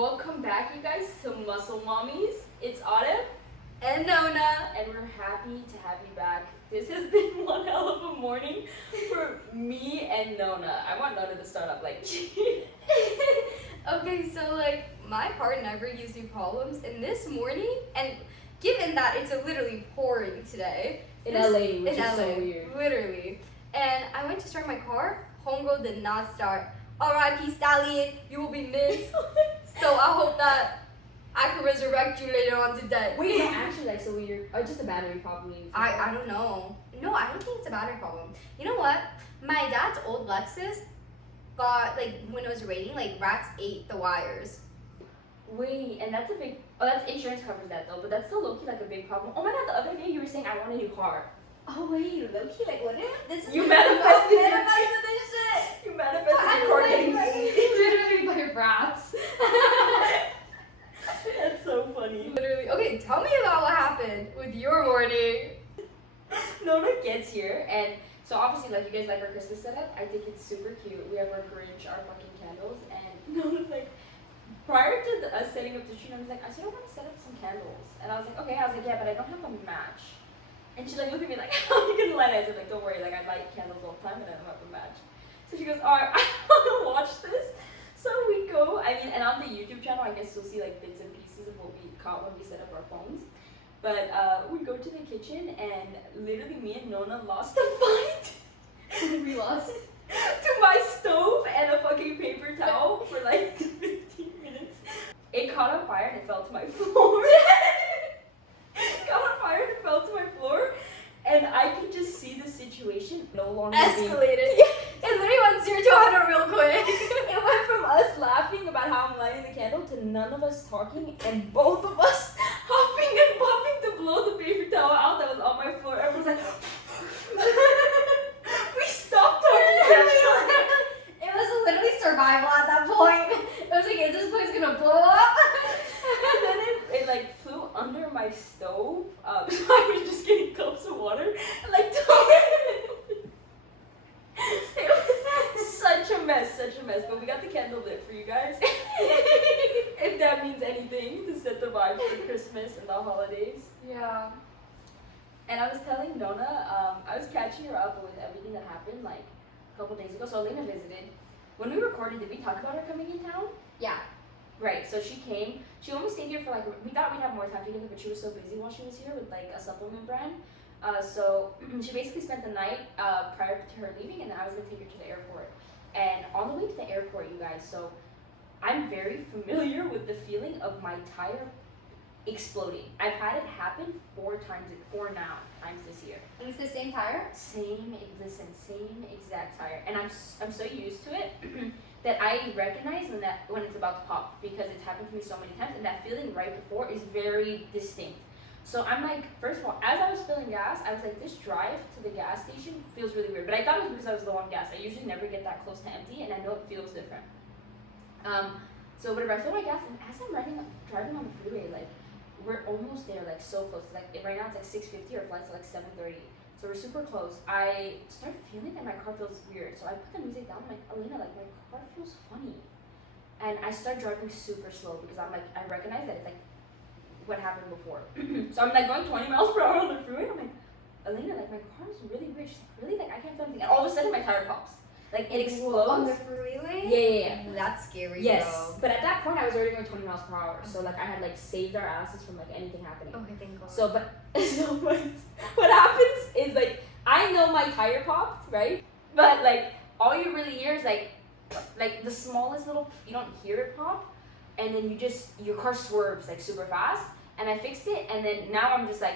Welcome back, you guys, to Muscle Mommies. It's Arev and Nona, and we're happy to have you back. This has been one hell of a morning for me and Nona. I want Nona to start up like Okay, so my car never gives me problems, and this morning, and given that it's literally pouring today in LA, which is LA, so weird. Literally. And I went to start my car, homegirl did not start. R.I.P. Stallion, you will be missed. So I hope that I can resurrect you later on today. Wait, no, actually, so weird. Or just a battery probably. I don't know. No, I don't think it's a battery problem. You know what? My dad's old Lexus got, when it was raining, rats ate the wires. Wait, and that's a big, that's insurance covers that though, but that's still low-key a big problem. Oh my god, the other day you were saying I want a new car. Oh wait, low-key, what if this is You manifested this shit? You manifested your car getting literally by rats. That's so funny. Literally. Okay, tell me about what happened with your morning. Nona gets here, and so obviously, you guys like our Christmas setup. I think it's super cute. We have our Grinch, our fucking candles, and Nona's prior to us setting up the tree, I was like, I sort of want to set up some candles. And I was like, okay. I was like, yeah, but I don't have a match. And she looked at me like, how are you gonna light it? I said, don't worry, I light candles all the time, and I don't have a match. So she goes, alright, I want to watch this. So we go, and on the YouTube channel, I guess you'll see bits and pieces of what we caught when we set up our phones. But we go to the kitchen, and literally me and Nona lost the fight. We lost to my stove and a fucking paper towel for 15 minutes. It caught on fire and it fell to my floor. Caught on fire and it fell to my floor, and I could just see the situation no longer escalated. It literally went 0 to 100 real quick. It went from us laughing about how I'm lighting the candle to none of us talking, and both of us hopping and popping to blow the paper towel out that was on my floor. Everyone's like, we stopped talking. It was literally survival at that point. It was is this place gonna blow up? And then it flew under my stove. So I was just getting cups of water and it was such a mess. But we got the candle lit for you guys. If that means anything to set the vibe for Christmas and the holidays. Yeah. And I was telling Nona, I was catching her up with everything that happened a couple days ago. So Elena visited. When we recorded, did we talk about her coming in town? Yeah. Right, so she came. She only stayed here for we thought we'd have more time together, but she was so busy while she was here with a supplement brand. So she basically spent the night prior to her leaving, and then I was gonna take her to the airport. And on the way to the airport, you guys, so I'm very familiar with the feeling of my tire exploding. I've had it happen 4 times this year. And it's the same tire? Same exact tire. And I'm so used to it that I recognize when it's about to pop, because it's happened to me so many times, and that feeling right before is very distinct. So I'm first of all, as I was filling gas, I was this drive to the gas station feels really weird. But I thought it was because I was low on gas. I usually never get that close to empty, and I know it feels different. So whatever, I fill my gas, and as I'm driving on the freeway, we're almost there, so close. Right now it's 6:50, our flight's at 7:30. So we're super close. I start feeling that my car feels weird. So I put the music down. I'm like, Elena, my car feels funny. And I start driving super slow because I recognize that it's what happened before. So I'm going 20 miles per hour on the freeway. I'm like, Elena, my car is really weird. She's like, really? I can't feel anything. And all of a sudden my tire pops. It explodes. On the freeway? Yeah. That's scary. Yes. Though. But at that point I was already going 20 miles per hour. So I had saved our asses from anything happening. Okay, thank God. So what happens is I know my tire popped, right? But all you really hear is the smallest little, you don't hear it pop, and then your car swerves super fast, and I fixed it, and then now I'm just I'm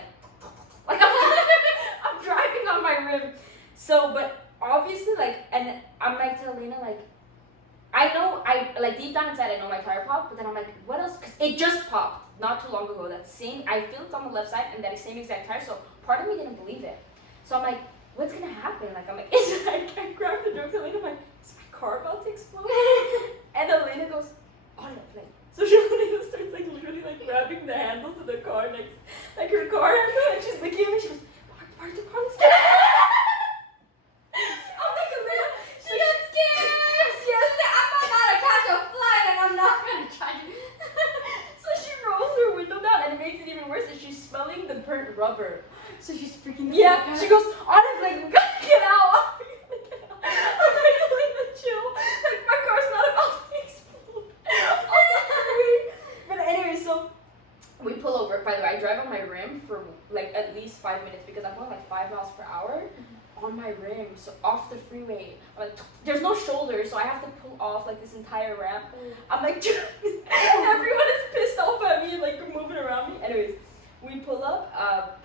driving on my rim. So but obviously and I'm to Elena I know deep down inside I know my tire popped, but then I'm what else? 'Cause it just popped not too long ago. I feel it's on the left side, and that same exact tire. So part of me didn't believe it. So I'm what's gonna happen? I grabbed the door to Elena. Is my car about to explode? And Elena goes, oh yeah, so Elena starts literally grabbing the handle to the car her car handle, and she's looking at me. She goes, park the car. I'm Elena. She got scared. Yes, I'm not gonna catch a flight, and I'm not gonna try to smelling the burnt rubber. So she's freaking out. Yeah, she goes, Arev, like, we gotta get out. I'm like, Elena, chill. Like, my car's not about to explode. On the freeway. But anyway, so we pull over. By the way, I drive on my rim for like at least 5 minutes because I'm going like 5 miles per hour on my rim. So off the freeway, I'm like, there's no shoulder, so I have to pull off like this entire ramp. I'm like, everyone is pissed off at me, like moving around me. Anyways, we pull up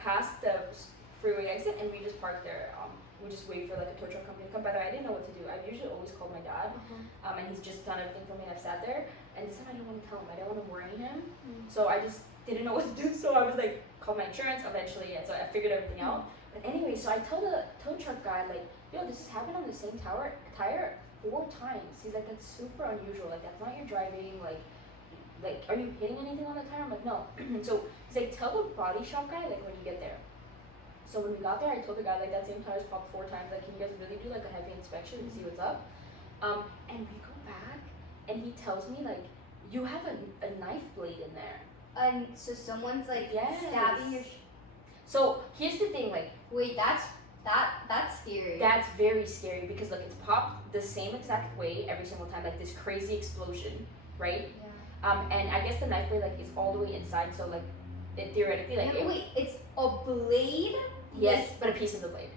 past the freeway exit and we just park there. We just wait for like a tow truck company to come. By the way, I didn't know what to do. I've usually always called my dad, and he's just done everything for me. And I've sat there, and this time I didn't want to tell him. I didn't want to worry him, so I just didn't know what to do. So I was like, call my insurance eventually, and so I figured everything out. But anyway, so I tell the tow truck guy like, yo, this has happened on the same tire 4 times. He's like, that's super unusual. Like that's not your driving. Like are you hitting anything on the tire? I'm like, no. So he's like, tell the body shop guy like when you get there. So when we got there, I told the guy like that same tire's popped 4 times. Like, can you guys really do like a heavy inspection and see what's up? And we go back, and he tells me like, you have a knife blade in there. And so someone's like Yes. stabbing your. So here's the thing, like, Wait, that's scary. that's very scary because look, it's popped the same exact way every single time, like this crazy explosion, right? Yeah. And I guess the knife blade like is all the way inside, so like it theoretically like Yeah, wait, it's a blade. yes, but a piece of the blade.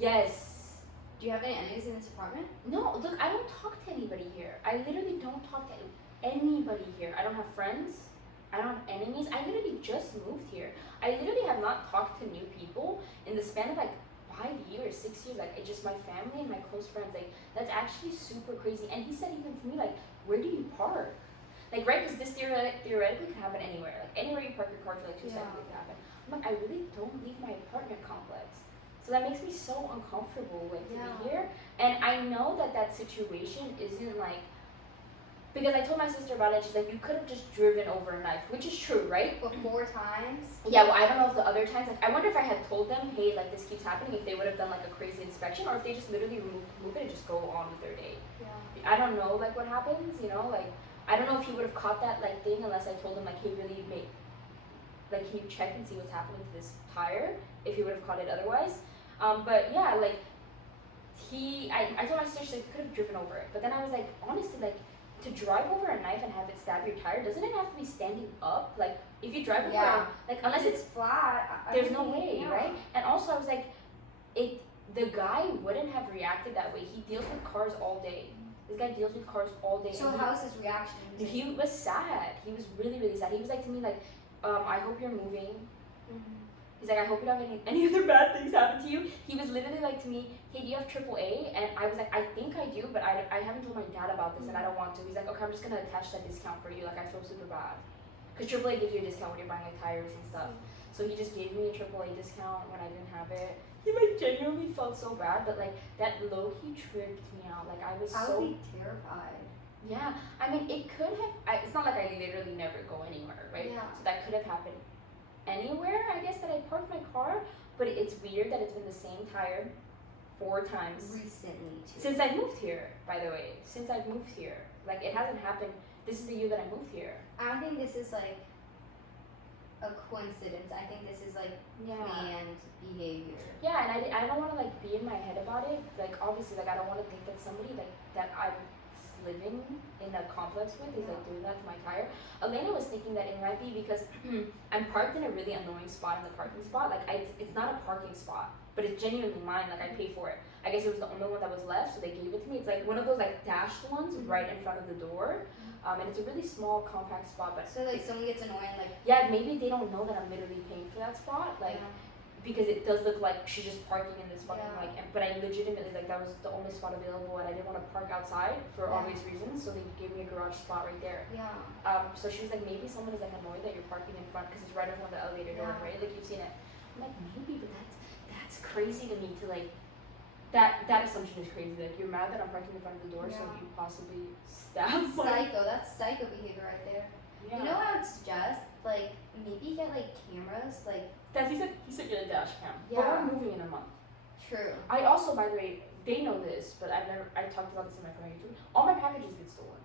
Yes. Do you have any enemies in this apartment? No, look, I don't talk to anybody here. I literally don't talk to anybody here. I don't have friends. I don't have enemies. I literally just moved here. I literally have not talked to new people in the span of like 5 years, 6 years. Like, it's just my family and my close friends. Like, that's actually super crazy. And he said even to me, like, where do you park? Like, right, because this theoretically could happen anywhere. Like, anywhere you park your car for like 2 seconds, it could happen. I'm like, I really don't leave my apartment complex. So that makes me so uncomfortable, like, to be here. And I know that that situation isn't, like, because I told my sister about it, she's like, you could have just driven over a knife, which is true, right? But 4 times? Yeah, well, I don't know if the other times, like, I wonder if I had told them, hey, like, this keeps happening, if they would have done, like, a crazy inspection, or if they just literally remove it and just go on with their day. Yeah. I don't know, like, what happens, you know, like, I don't know if he would have caught that, like, thing unless I told him, like, hey, really, like, can you check and see what's happening to this tire, if he would have caught it otherwise. But yeah, like, I told my sister, she could have driven over it, but then I was like, honestly, like, to drive over a knife and have it stab your tire, doesn't it have to be standing up? Like, if you drive over like, unless it's flat, there's no way, right? And also, I was like, the guy wouldn't have reacted that way. He deals with cars all day. This guy deals with cars all day. So how's his reaction? He was sad. He was really, really sad. He was like to me, like, I hope you're moving. He's like, I hope you don't have any other bad things happen to you. He was literally like to me, hey, do you have AAA? And I was like, I think I do, but I haven't told my dad about this and I don't want to. He's like, okay, I'm just going to attach that discount for you. Like, I feel super bad. Because AAA gives you a discount when you're buying like tires and stuff. So he just gave me a AAA discount when I didn't have it. He like genuinely felt so bad, but like that low-key tripped me out. Like I would be terrified. Yeah, I mean, it could have, it's not like I literally never go anywhere, right? Yeah. So that could have happened anywhere, I guess, that I parked my car, but it's weird that it's been the same tire 4 times. Recently, too. Since I moved here, by the way. Since I've moved here. Like, it hasn't happened, this is the year that I moved here. I don't think this is, like, a coincidence. I think this is, like, planned behavior. Yeah, and I don't want to, like, be in my head about it. Like, obviously, like, I don't want to think that somebody, like, that I'm living in a complex with is like doing that to my tire. Elena was thinking that it might be because I'm parked in a really annoying spot in the parking spot. Like it's not a parking spot, but it's genuinely mine. Like I pay for it. I guess it was the only one that was left, so they gave it to me. It's like one of those like dashed ones right in front of the door, and it's a really small compact spot. But so like someone gets annoying, like maybe they don't know that I'm literally paying for that spot, like. Because it does look like she's just parking in this fucking but I legitimately, like, that was the only spot available and I didn't want to park outside for obvious reasons, so they gave me a garage spot right there. So she was like, maybe someone is like annoyed that you're parking in front because it's right in front of the elevator door, right? Like, you've seen it. I'm like, maybe, but that's crazy to me to like, that assumption is crazy. Like, you're mad that I'm parking in front of the door, so you possibly stab someone. That's psycho behavior right there. You know what I would suggest? Like, maybe get like cameras, like. He said get a dash cam. Yeah. But we're moving in a month. True. I also, by the way, they know this, but I talked about this in my community too. All my packages get stolen.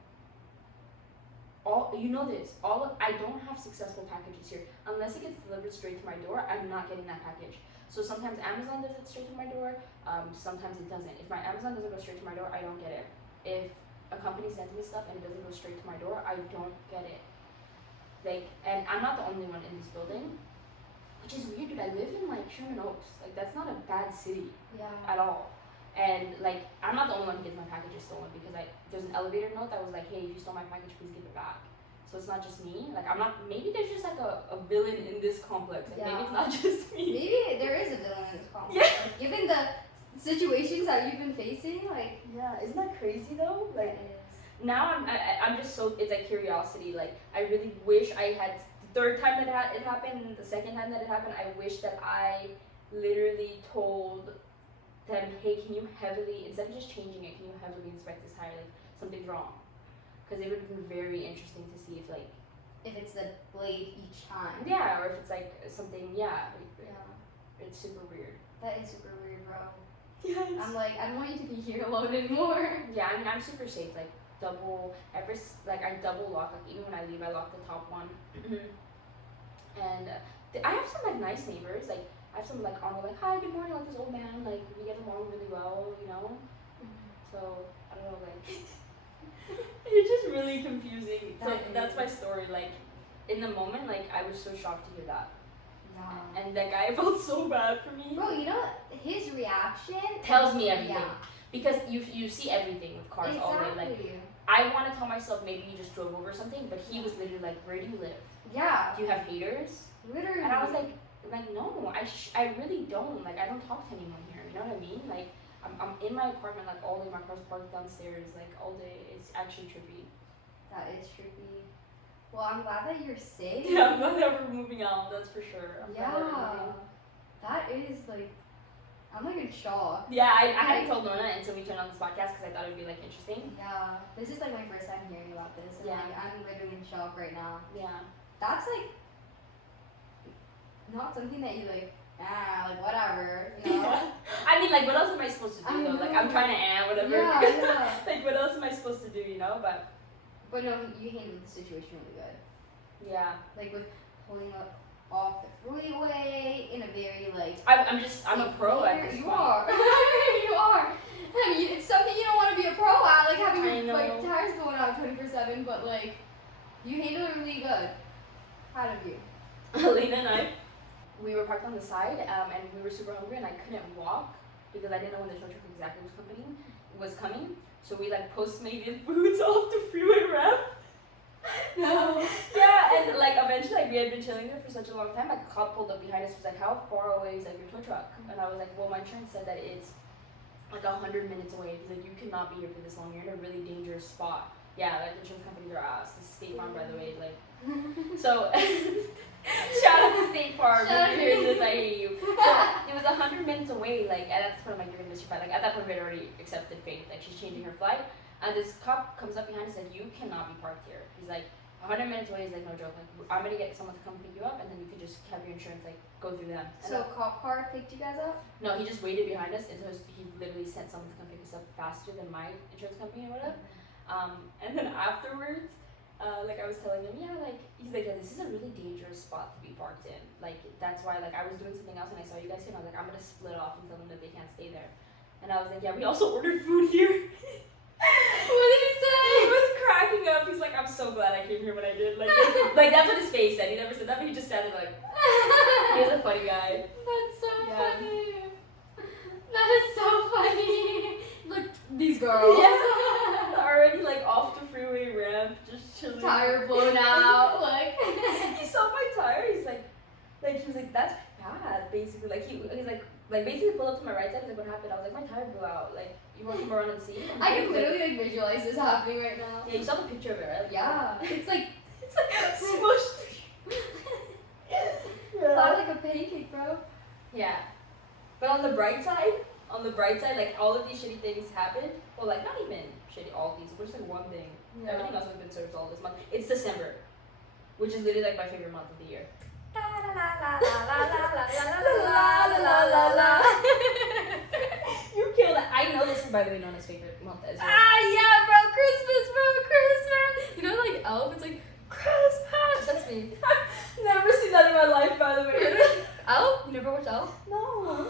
you know this. I don't have successful packages here unless it gets delivered straight to my door. I'm not getting that package. So sometimes Amazon does it straight to my door. Sometimes it doesn't. If my Amazon doesn't go straight to my door, I don't get it. If a company sends me stuff and it doesn't go straight to my door, I don't get it. Like, and I'm not the only one in this building, which is weird, dude. I live in like Sherman Oaks. Like, that's not a bad city at all. And like, I'm not the only one who gets my packages stolen because there's an elevator note that was like, hey, if you stole my package, please give it back. So it's not just me. Like, I'm not. Maybe there's just like a villain in this complex. Like, maybe it's not just me. Maybe there is a villain in this complex. Yeah. Like, given the situations that you've been facing, like. Yeah, isn't that crazy though? Like, it is. now I'm just so, it's like curiosity. Like, I really wish I had, the third time that it happened and the second time that it happened, I wish that I literally told them, hey, can you heavily, instead of just changing it, can you heavily inspect this tire? Like, something's wrong. Because it would have been very interesting to see if like, if it's the blade each time. yeah, or if it's like something, yeah. Yeah. It's super weird. That is super weird, bro. Yeah, I'm like, I don't want you to be here alone anymore. yeah, I mean, I'm super safe. Like, I double lock. Like, even when I leave, I lock the top one. And I have some like nice neighbors. Like, I have some like on the like, hi, good morning, like this old man. Like, we get along really well, you know. So I don't know, like, it's just really confusing. So that's my story. Like, in the moment, like, I was so shocked to hear that. Yeah. And that guy felt so bad for me. Bro, you know, his reaction Tells me everything. Yeah. Because you see everything with cars all day. Like, I want to tell myself maybe you just drove over something, but he was literally like, where do you live? yeah, Do you have haters? literally. And I was like no, I really don't. Like, I don't talk to anyone here. You know what I mean? Like, I'm in my apartment like all day. My car's parked downstairs like all day. It's actually trippy. That is trippy. Well, I'm glad that you're safe. Yeah, I'm glad that we're moving out. That's for sure. I'm glad that we're Yeah, moving. that is like, I'm like in shock. Yeah, I hadn't told Nona until we turned on this podcast because I thought it would be like interesting. Yeah, this is like my first time hearing about this, and Yeah. like I'm literally in shock right now. Yeah. That's like not something that you like, like whatever, you know? I mean, like, what else am I supposed to do I though? Like, I'm know. trying to whatever. Yeah, yeah. Like, what else am I supposed to do? You know, but But no, you handled the situation really good. yeah. Like with pulling up off the freeway in a very like. I'm a pro at this You point. are. You are. I mean, it's something you don't want to be a pro at, like having I your know. like tires going out 24/7. But like, you handle it really good. Proud of you. Alina and I, we were parked on the side, and we were super hungry, and I couldn't walk because I didn't know when the tow truck exactly was coming. So we like postmated foods off the freeway ramp. No. Yeah, and like eventually, like we had been chilling there for such a long time. Like a cop pulled up behind us, was like, "How far away is like your tow truck?" And I was like, "Well, my insurance said that it's like 100 minutes away." He's like, "You cannot be here for this long. You're in a really dangerous spot." Yeah, like insurance companies are ass. This is State Farm, by the way. Like, so shout out to State Farm. If you're hearing this, I hate you. So it was 100 minutes away. Like, at that point, I'm like, "You're gonna miss your flight." Like, at that point, we had already accepted fate. Like, she's changing her flight. And this cop comes up behind us and said, "You cannot be parked here." He's like, 100 minutes away is like no joke. Like, I'm gonna get someone to come pick you up, and then you can just have your insurance like go through them. And So cop car picked you guys up? no, he just waited behind us, and so he literally sent someone to come pick us up faster than my insurance company or whatever. And then afterwards, like I was telling him, yeah, like he's like, yeah, this is a really dangerous spot to be parked in. Like that's why like I was doing something else and I saw you guys here, and I was like, I'm gonna split off and tell them that they can't stay there. And I was like, yeah, we also ordered food here. What did he say? He was cracking up. He's like, I'm so glad I came here when I did. Like, like that's what his face said. He never said that, but he just sounded like he was a funny guy. That's so Yeah. funny. That is so funny. Look, these girls. Yeah. Already like off the freeway ramp, just chilling. Tire blown out. Like. He saw my tire. He's like he was like, that's bad. Basically, like he's like basically pulled up to my right side. He's like, what happened? I was like, my tire blew out. Like, you want to come around and see? And I he can was like- literally like visualize this happening right now. Yeah, you saw the picture of it, right? Like, Yeah. It's like it's like smushed. flat like a pancake, bro. Yeah. But on the bright side, like all of these shitty things happened. Well, like not even shitty, all these. But just like one thing. Everything else has been served all this month. It's December, which is literally like my favorite month of the year. You killed it. I know this is, by the way, Nona's favorite month as well. Ah, yeah, bro, Christmas, bro, Christmas. You know, like Elf, it's like Christmas. That's me. Never seen that in my life, by the way. Elf? You never watched Elf? No.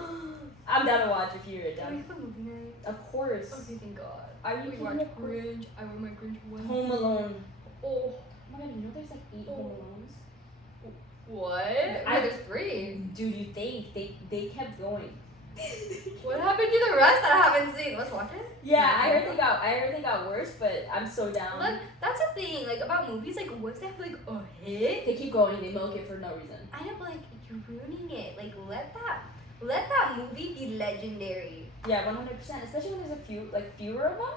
I'm down to watch if you're Do we down. have a movie night? Of course. Okay, thank God. Are you We kidding watch me? Grinch. I wear my Grinch onesie. Home Alone. Oh. Oh my god, you know there's like 8 Oh. Home Alones? What? There's 3. Dude, you think they kept going. What happened to the rest that I haven't seen? Let's watch it. Yeah, I heard they got worse, but I'm so down. Look, that's the thing, like about movies, like once they have like a hit, They keep going, they milk it for no reason. I know, but like you're ruining it. Like let that movie be legendary. Yeah, 100%. Especially when there's fewer of them.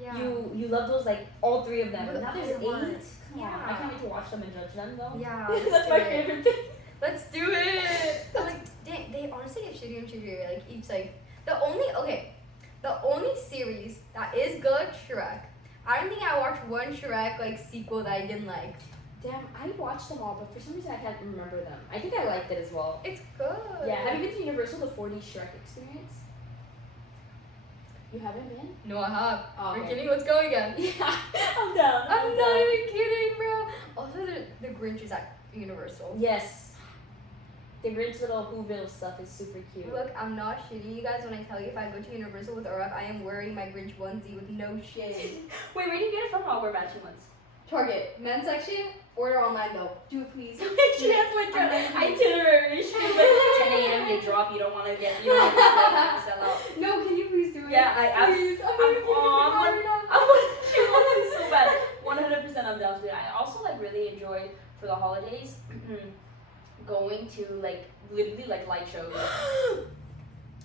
Yeah. You love those like all 3 of them. But But now there's 8. other Come ones. on, Yeah. I can't wait to watch them and judge them though. Yeah. That's my favorite thing. Let's do it. But like, they honestly get shittier and shittier. Like each like the only series that is good, Shrek. I don't think I watched one Shrek like sequel that I didn't like. Damn, I watched them all, but for some reason I can't remember them. I think I liked it as well. It's good. Yeah, have you been to Universal, the 4D Shrek experience? You haven't been? No, I have. Oh, You're okay. kidding? Let's go again. Yeah, I'm down. I'm not even kidding, bro. Also, the Grinch is at Universal. Yes. The Grinch little Whoville stuff is super cute. Look, I'm not shitting you guys when I tell you if I go to Universal with Arev, I am wearing my Grinch onesie with no shade. Wait, where do you get it from? I'll wear matching ones. Target, men's section, order online though. Do it please. She has like an itinerary. She has like 10 a.m. you drop. You don't want to sell out. No, can you please do it? Yeah, please. I'm she wants it so bad. 100% I'm down to it. I also like really enjoy for the holidays going to like literally like light shows.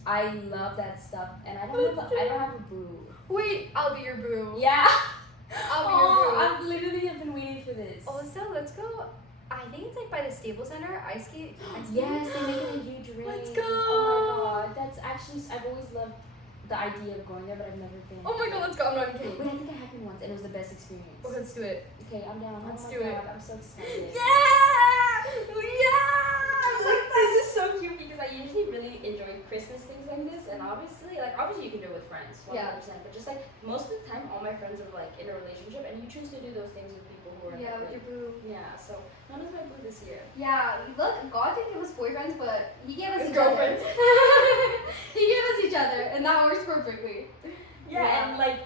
I love that stuff, and I don't have a boo. Wait, I'll be your boo. Yeah. I'll be your boo. I've literally been waiting for this. Also, let's go. I think it's like by the Staples Center. Ice skate. Yes, they make it a huge ring. Let's go. Oh my god, that's actually I've always loved the idea of going there, but I've never been. Oh my god, let's go. I'm not even Wait, kidding. I think I have been once, and it was the best experience. Okay, let's do it. Okay, I'm down. Let's oh do my it. God, I'm so excited. Yeah! Yeah! Like, this is so cute because I usually really enjoy Christmas things like this, and obviously you can do it with friends, 100%. Yeah. But just like most of the time, all my friends are like in a relationship, and you choose to do those things with people who are Yeah, with like, your boo. yeah. So none of my boo this year. Yeah, look, God didn't give us boyfriends, but He gave us His each girlfriends. other. He gave us each other, and that works perfectly. Yeah, Yeah. and like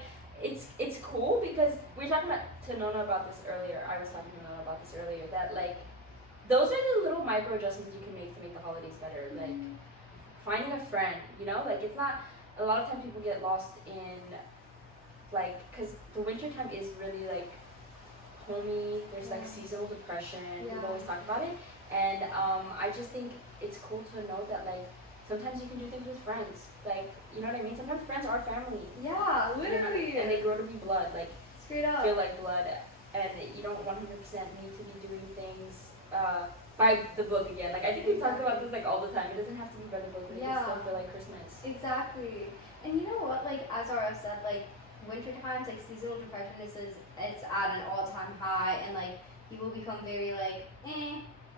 it's cool because we were talking to Nona about this earlier. I was talking to Nona about this earlier. That like those are the little micro adjustments you can make to make the holidays better. Like finding a friend, you know, like it's not. A lot of times people get lost in like because the winter time is really like homey. There's like seasonal depression. Yeah. People always talk about it, and I just think it's cool to know that like sometimes you can do things with friends. Like you know what I mean. Sometimes friends are family. Yeah, literally. And they grow to be blood. Like Straight up. feel like blood, and you don't 100% need to be doing things by the book again. Like I think we talk about this like all the time. It doesn't have to be by the book. Like Yeah. it's still for like Christmas. Exactly. And you know what? Like as RF said, like winter times, like seasonal depression it's at an all-time high, and like people become very like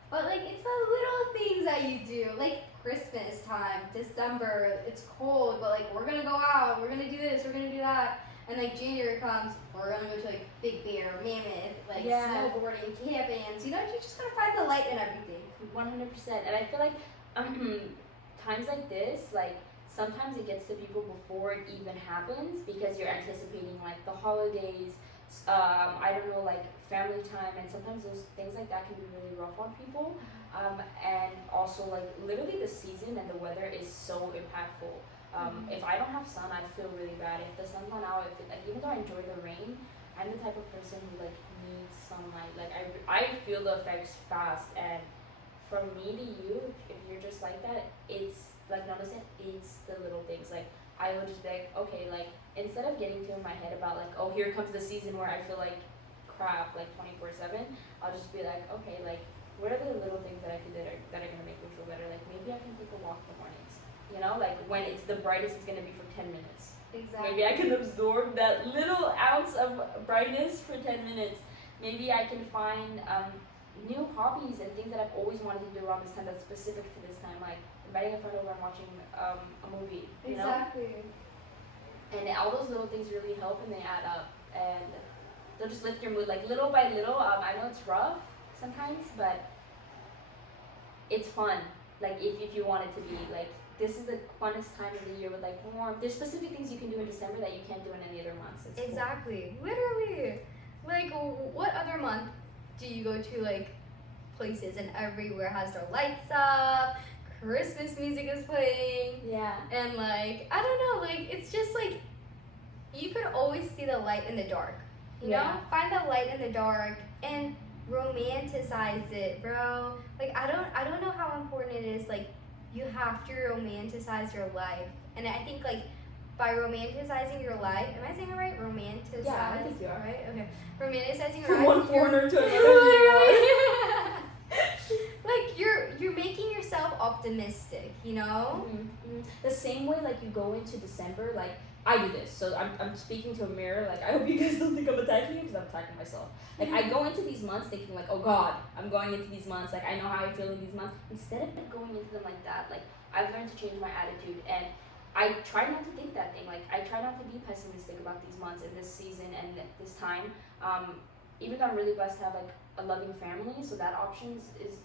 But like it's the little things that you do, like Christmas time, December, it's cold, but like we're gonna go out, we're gonna do this, we're gonna do that. And like January comes, we're gonna go to like Big Bear, Mammoth, like Yeah. snowboarding, camping. So you know, you just gotta find the light in everything. 100%. And I feel like times like this, like sometimes it gets to people before it even happens because you're anticipating like the holidays. I don't know, like family time, and sometimes those things like that can be really rough on people. And also like literally the season and the weather is so impactful. If I don't have sun, I feel really bad. If the sun's not out, like even though I enjoy the rain, I'm the type of person who like needs sunlight. Like I feel the effects fast, and from me to you, if you're just like that, it's like notice it. It's the little things. Like I will just be like, okay, like instead of getting to in my head about like, oh, here comes the season where I feel like crap, like 24/7. I'll just be like, okay, like what are the little things that I can do that are gonna make me feel better? Like maybe I can take a walk in the mornings. You know, like when it's the brightest, it's gonna be for 10 minutes. Exactly. Maybe I can absorb that little ounce of brightness for 10 minutes. Maybe I can find new hobbies and things that I've always wanted to do around this time that's specific to this time, like inviting a friend over and watching a movie. You know? Exactly. And all those little things really help and they add up. And they'll just lift your mood like little by little. I know it's rough sometimes, but it's fun. Like if you want it to be like, this is the funnest time of the year with like warm. There's specific things you can do in December that you can't do in any other months. It's exactly. Cool. Literally. Like, what other month do you go to like places and everywhere has their lights up, Christmas music is playing, yeah, and like I don't know, like it's just like you could always see the light in the dark. You know, find the light in the dark and romanticize it, bro. Like I don't know how important it is. Like you have to romanticize your life, and I think like by romanticizing your life, am I saying it right? Romanticize. Yeah, I think you are. Right? Okay. Romanticizing your from life. one foreigner to another. Like you're making yourself optimistic, you know? The same way like you go into December, like I do this. So I'm speaking to a mirror, like I hope you guys don't think I'm attacking you because I'm attacking myself. Like I go into these months thinking like, oh God, I'm going into these months, like I know how I feel in these months. Instead of going into them like that, like I've learned to change my attitude, and I try not to think that thing. Like I try not to be pessimistic about these months and this season and this time. Even though I'm really blessed to have like a loving family, so that option is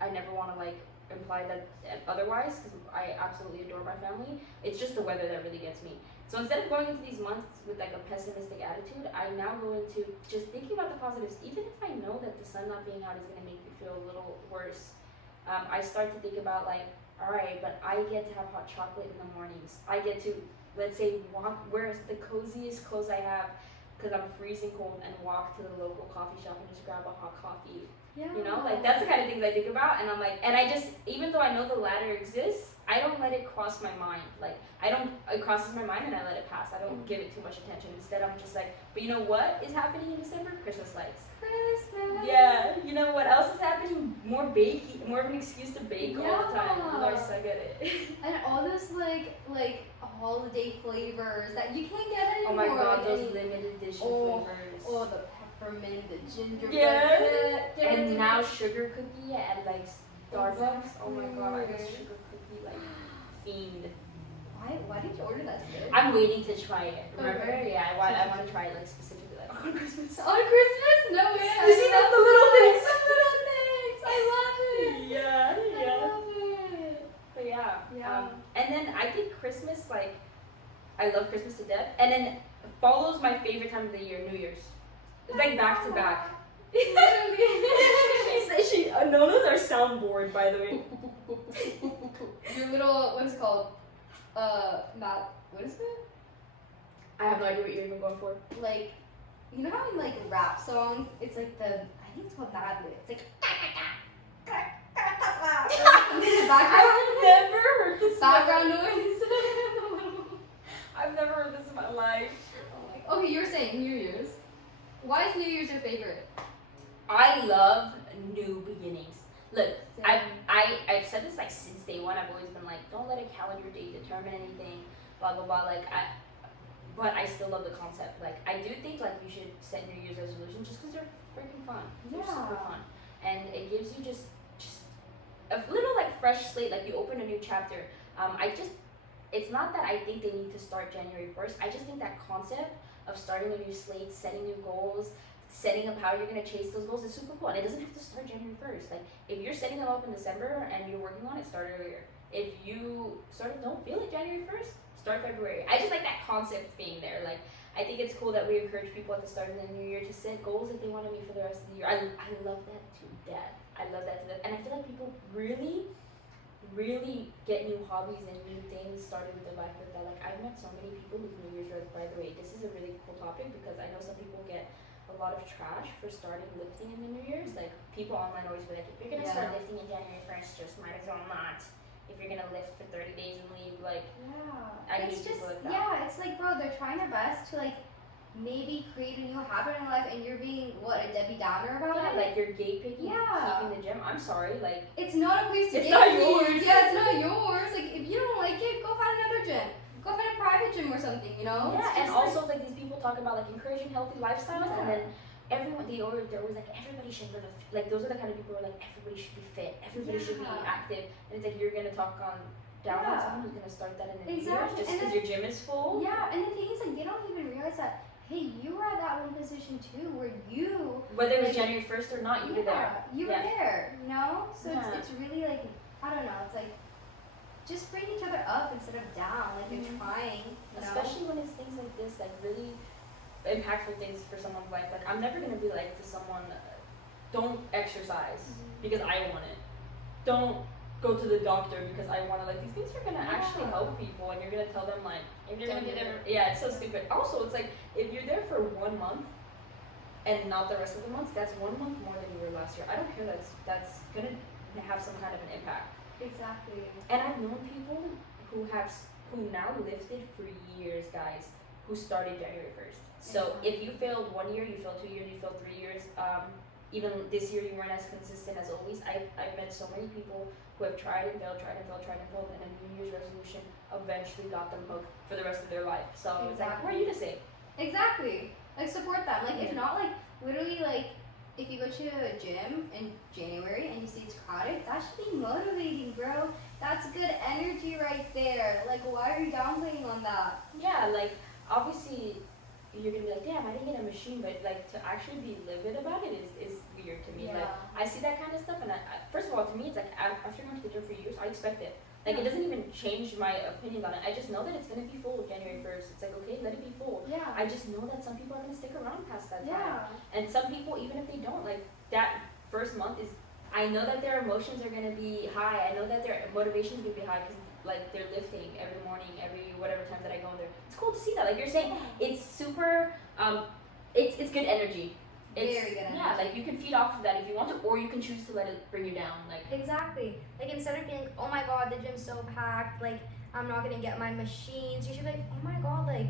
I never want to like imply that otherwise, because I absolutely adore my family. It's just the weather that really gets me. So instead of going into these months with like a pessimistic attitude, I now go into just thinking about the positives. Even if I know that the sun not being out is going to make me feel a little worse, I start to think about like, all right, but I get to have hot chocolate in the mornings. I get to, let's say, wear the coziest clothes I have because I'm freezing cold, and walk to the local coffee shop and just grab a hot coffee. Yeah. You know, like that's the kind of things I think about, and I'm like, and I just, even though I know the ladder exists, I don't let it cross my mind. Like it crosses my mind and I let it pass. I don't give it too much attention. Instead, I'm just like, but you know what is happening in December? Christmas lights. Christmas. Yeah. You know what else is happening? More baking, more of an excuse to bake all the time. Yeah. Lord, suck at it. And all those like holiday flavors that you can't get Oh anymore. my God, like those limited edition flavors. Oh, the peppermint, the gingerbread. Yeah. And now sugar cookie at like Starbucks. Oh my God, I guess sugar cookie like fiend. Why did you order that today? I'm waiting to try it. Remember? Okay. Yeah, I want to try it like specifically like on Christmas. On Christmas? No way. You see that's the little things. The little things. I love it. Yeah, I yeah. love it. But yeah. Yeah. And then I think Christmas, like, I love Christmas to death. And then follows my favorite time of the year, New Year's. It's like back to back. Nona's our soundboard, by the way. Your little, what is it called? What is it? I have no idea what you're even going for. Like, you know how in like rap songs, it's like I think it's called Mad Lib. It's like, I've never heard this. background noise. I've never heard this in my life. Okay, you're saying New Year's. Why is New Year's your favorite? I love new beginnings. Look, I've said this like since day one. I've always been like, don't let a calendar date determine anything, blah blah blah. But I still love the concept. Like I do think like you should set New Year's resolutions just because they're freaking fun. They're super fun, and it gives you just a little like fresh slate. Like you open a new chapter. It's not that I think they need to start January 1st. I just think that concept of starting a new slate, setting new goals, setting up how you're going to chase those goals is super cool. And it doesn't have to start January 1st. Like, if you're setting them up in December and you're working on it, start earlier. If you sort of don't feel it January 1st, start February. I just like that concept being there. Like, I think it's cool that we encourage people at the start of the new year to set goals that they want to meet for the rest of the year. I love that to death. I love that to death. And I feel like people really get new hobbies and new things started with their life with that. Like, I've met so many people whose New Year's resolutions, by the way, this is a really cool topic because I know some people get a lot of trash for starting lifting in the New Year's. Like, people online always be like, if you're going to start lifting in January 1st, just might as well not. If you're going to lift for 30 days and leave, like, I hate people like that. Yeah, it's like, bro, they're trying their best to, like, maybe create a new habit in life and you're being, what, a Debbie Downer about it? Like, you're gay picking, Yeah. keeping the gym. I'm sorry, like, It's not a place to It's get not clean. yours. Yeah, it's not yours. Like, if you don't like it, go find another gym. Go find a private gym or something, you know? yeah, It's and just also like these people talk about like encouraging healthy lifestyles, and then Yeah. they're always like everybody should live like those are the kind of people who are like everybody should be fit, everybody should be Yeah. active, and it's like you're gonna talk down on Yeah. someone who's gonna start that in the New Exactly. Year's just And because your gym is full. Yeah, and the thing is, like, they don't even realize that hey, you were at that one position too, where you Whether it was like, January 1st or not, you were there. You were there, you know? So Yeah. it's really like, I don't know, it's like, just bring each other up instead of down, like they're trying, you know? Especially when it's things like this, like really impactful things for someone's life. Like I'm never gonna be like to someone, don't exercise because I want it. Don't go to the doctor because I want to. Like these things are gonna actually help people, and you're gonna tell them like if you're gonna be there. Yeah, it's so stupid. Also, it's like if you're there for 1 month and not the rest of the months, that's 1 month more than you were last year. I don't care. That's gonna have some kind of an impact. Exactly. And I've known people who now lifted for years, guys, who started January 1st. So if you failed 1 year, you failed 2 years, you failed 3 years. Even this year you weren't as consistent as always. I've met so many people who have tried and failed, and a New Year's resolution eventually got them hooked for the rest of their life. So it's like, who are you to say? Exactly. Like support them. Like if not, like literally, like if you go to a gym in January and you see it's crowded, that should be motivating, bro. That's good energy right there. Like why are you downplaying on that? Yeah, like obviously you're gonna be like, damn, I didn't get a machine, but like to actually be livid about it is weird to me. Yeah. Like I see that kind of stuff, and I first of all, to me, it's like after going to the gym for years, I expect it. Like it doesn't even change my opinion on it. I just know that it's gonna be full January 1st. It's like, okay, let it be full. Yeah. I just know that some people are gonna stick around past that time, Yeah. and some people, even if they don't, like that first month is. I know that their emotions are gonna be high. I know that their motivation is gonna be high because like they're lifting every morning, every whatever time that I go in there. It's cool to see that. Like you're saying, it's super. It's good energy. It's, very good energy. Yeah, like you can feed off of that if you want to, or you can choose to let it bring you down. Like exactly. Like instead of being like, oh my god, the gym's so packed, like I'm not gonna get my machines, you should be like, oh my god, like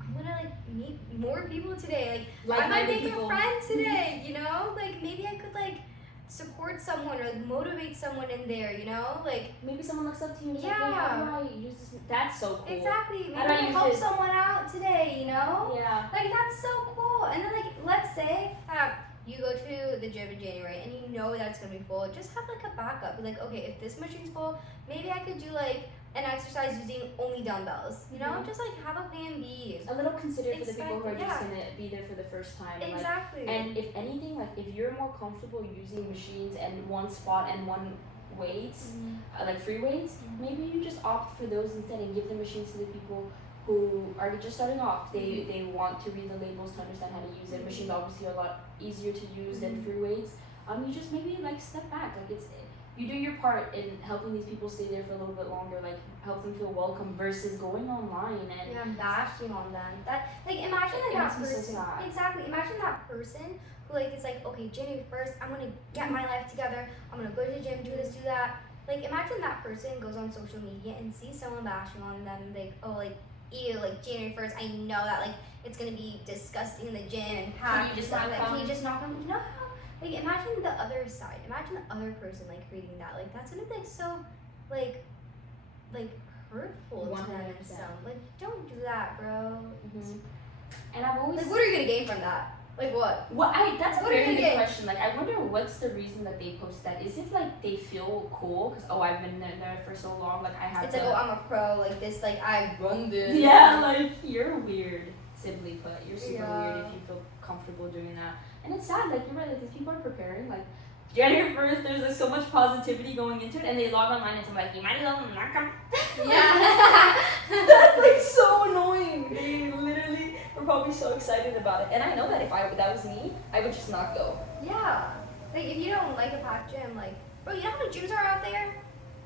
I'm gonna like meet more people today. Like I might make a friend today, you know? Like maybe I could like support someone or like motivate someone in there, you know? Like maybe someone looks up to you and is yeah. like, hey, how do I use this? That's so cool. Exactly. Maybe How do I I use help this? someone out today, you know? Yeah. Like that's so cool. And then like let's say you go to the gym in January and you know that's gonna be full. Just have like a backup. Be like, okay, if this machine's full, maybe I could do like an exercise using only dumbbells. You know, just like have a plan B. A little considerate for the people who are just gonna be there for the first time. Exactly. Like, and if anything, like if you're more comfortable using machines and one spot and one weights, like free weights, maybe you just opt for those instead and give the machines to the people who are just starting off. They want to read the labels to understand how to use it. Machines obviously are a lot easier to use than free weights. You just maybe like step back. Like you do your part in helping these people stay there for a little bit longer. Like help them feel welcome versus going online and bashing on them. That like imagine like that person. So sad. Exactly. Imagine that person who like is like, okay, January 1st, I'm gonna get my life together. I'm gonna go to the gym, do this, do that. Like imagine that person goes on social media and sees someone bashing on them, like, oh, like, ew, like January 1st, I know that like it's gonna be disgusting in the gym and packed. Can you just not come? No. Like imagine the other side. Imagine the other person like reading that. Like that's gonna be like so like hurtful to them and stuff. Like don't do that, bro. And I've always like, what are you gonna gain from that? Like what? Well, that's a very good question. Like, I wonder what's the reason that they post that. Is it like they feel cool because I've been there for so long. Like I have. It's like, oh, I'm a pro. Like this. Like I run this. Yeah, like you're weird. Simply put, you're super weird if you feel comfortable doing that. And it's sad. Like you're right. Like these people are preparing. Like January 1st, there's like so much positivity going into it, and they log online and it's like, you might as well not come. Yeah. That's like so annoying. They literally were probably so excited about it. And I know that if that was me, I would just not go. Yeah. Like if you don't like a packed gym, like, bro, you know how many gyms are out there?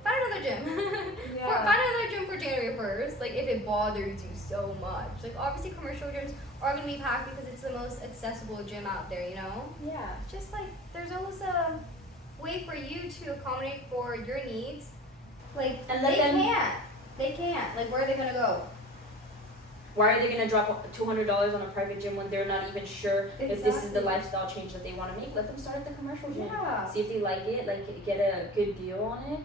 Find another gym. Find another gym for January 1st. Like if it bothers you so much. Like obviously commercial gyms are gonna be packed because it's the most accessible gym out there, you know? Yeah. Just like there's always a way for you to accommodate for your needs. Like and they can't. Like where are they gonna go? Why are they gonna drop $200 on a private gym when they're not even sure if this is the lifestyle change that they want to make? Let them start at the commercial gym. Yeah. See if they like it, like get a good deal on it,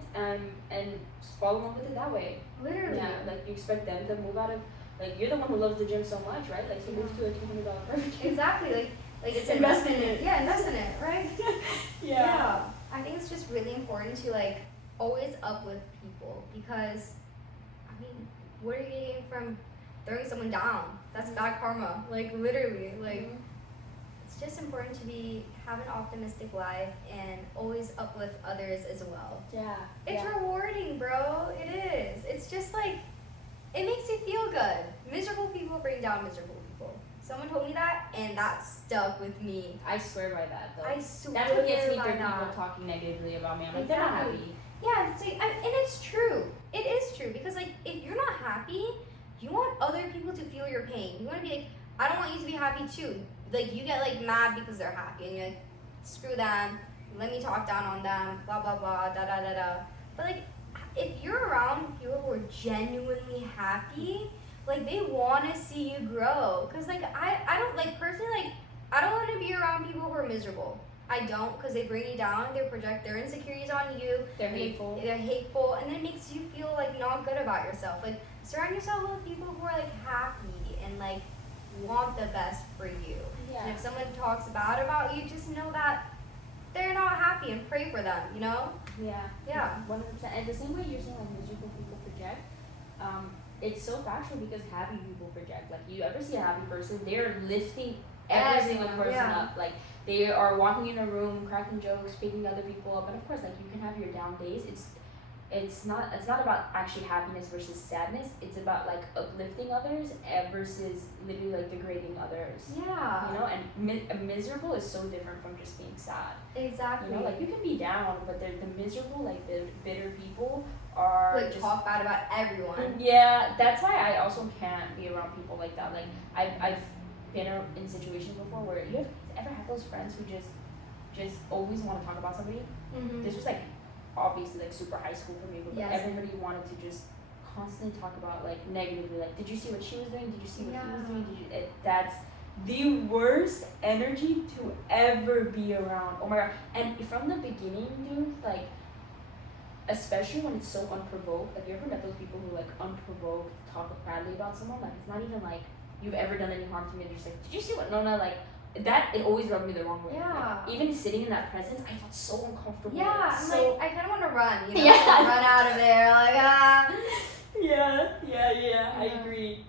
and follow them with it that way. Literally. Yeah, like you expect them to move out of, like you're the one who loves the gym so much, right? Like so move to a $200 private gym. Exactly. Like it's invest in it. Yeah, invest in it, right? Yeah. I think it's just really important to like always uplift people because I mean, what are you getting from throwing someone down? That's bad karma. Like literally, like it's just important to have an optimistic life and always uplift others as well. Yeah. It's rewarding, bro. It is. It's just like it makes you feel good. Miserable people bring down miserable people. Someone told me that, and that stuck with me. I swear by that, though. I swear That's what gets me by through that. people talking negatively about me. I'm like, they're not happy. Yeah, it's like, and it's true. It is true because like if you're not happy, you want other people to feel your pain. You want to be like, I don't want you to be happy too. Like you get like mad because they're happy, and you're like, screw them. Let me talk down on them. Blah blah blah. Da da da da. But like, if you're around people who are genuinely happy, like they want to see you grow. Cause like I don't like personally like I don't want to be around people who are miserable. I don't, because they bring you down, they project their insecurities on you. They're hateful. They're hateful, and then it makes you feel like not good about yourself. Like surround yourself with people who are like happy and like want the best for you. Yeah. And if someone talks bad about you, just know that they're not happy and pray for them, you know? Yeah. Yeah. 100%. And the same way you're saying like miserable people project, it's so factual because happy people project. Like you ever see a happy person, they're lifting every single person up. Like they are walking in a room, cracking jokes, picking other people up. And of course, like you can have your down days. It's not about actually happiness versus sadness. It's about like uplifting others versus literally like degrading others. Yeah. You know, and miserable is so different from just being sad. Exactly. You know, like you can be down, but the miserable, like the bitter people are like just talk bad about everyone. Yeah, that's why I also can't be around people like that. Like I've been in situations before where you have ever had those friends who just always want to talk about somebody. Mm-hmm. This was like obviously like super high school for me, but Yes. everybody wanted to just constantly talk about like negatively. Like, did you see what she was doing? Did you see what he was doing? That's the worst energy to ever be around. Oh my god! And from the beginning, dude, like. Especially when it's so unprovoked. Have you ever met those people who like unprovoked talk badly about someone? Like it's not even like you've ever done any harm to me. They're just like, did you see what Nona like? That it always rubbed me the wrong way. Yeah. Like, even sitting in that presence, I felt so uncomfortable. Yeah, So like I kind of want to run. You know, Yeah. run out of there. Like Yeah. I agree.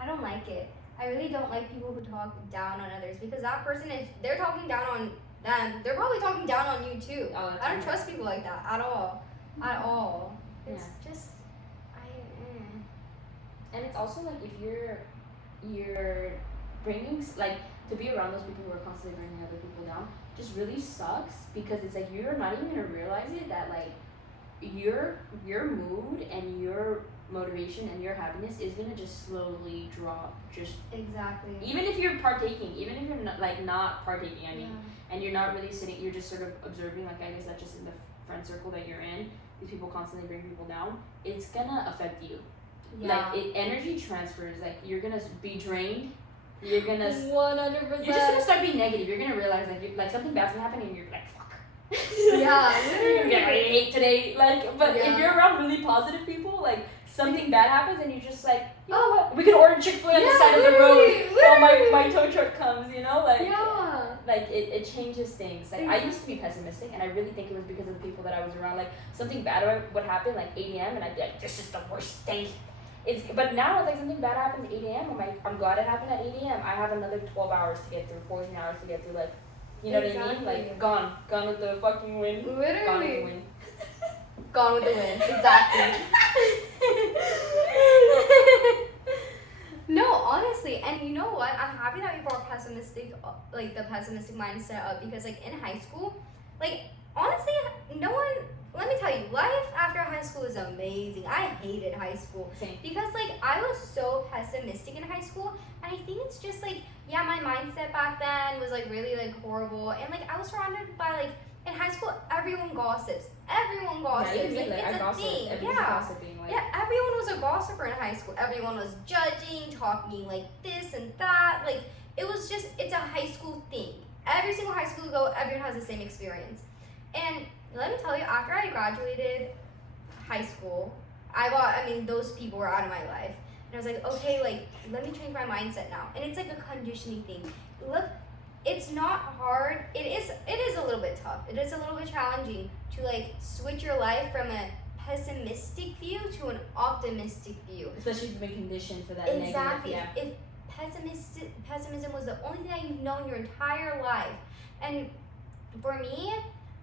I don't like it. I really don't like people who talk down on others because that person they're talking down on them. They're probably talking down on you too. Oh, I don't trust people like that at all. At all. It's Yeah. just And it's also like if you're bringing like to be around those people who are constantly bringing other people down just really sucks because it's like you're not even gonna realize it that like your mood and your motivation and your happiness is gonna just slowly drop. Just exactly. even if you're partaking, even if you're not partaking, I mean, and you're not really sitting, you're just sort of observing. Like I guess that's just in the friend circle that you're in. These people constantly bring people down. It's gonna affect you. Yeah. Like energy transfers. Like you're gonna be drained. You're gonna 100%. You're just gonna start being negative. You're gonna realize like something bad's gonna happen and you're like fuck. Yeah, You're gonna I hate today. Like, but Yeah. if you're around really positive people, like something bad happens and you're just like, you know what? We could order Chick-fil-A on the side of the road while my tow truck comes. You know, like like it changes things. Like I used to be pessimistic, and I really think it was because of the people that I was around. Like something bad would happen, like 8 a.m., and I'd be like, this is the worst day. But now it's like something bad happens at 8 a.m. I'm glad it happened at 8 a.m. I have another 12 hours to get through, 14 hours to get through. Like, you know what I mean? Like gone with the fucking wind. Literally. Gone with the wind. Gone with the wind. Exactly. No, honestly, and you know what? I'm happy that we brought pessimistic, like the pessimistic mindset up because, like, in high school, like, honestly, let me tell you, life after high school is amazing. I hated high school. Same. Because, like, I was so pessimistic in high school, and I think it's just, like, yeah, my mindset back then was, like, really, like, horrible, and, like, I was surrounded by, like, in high school, everyone gossips. Everyone gossips. Yeah, like, it's I a gossip. thing. Everybody's gossiping. Like, Yeah, everyone was a gossiper in high school. Everyone was judging, talking like this and that. Like, it's a high school thing. Every single high school you go, everyone has the same experience. And let me tell you, after I graduated high school, those people were out of my life. And I was like, okay, like, let me change my mindset now. And it's like a conditioning thing. Look, it's not hard. It is a little bit tough. It is a little bit challenging to, like, switch your life from a pessimistic view to an optimistic view. Especially if you've been conditioned for that Exactly. negative. Yeah. If pessimism was the only thing that you've known your entire life, and for me,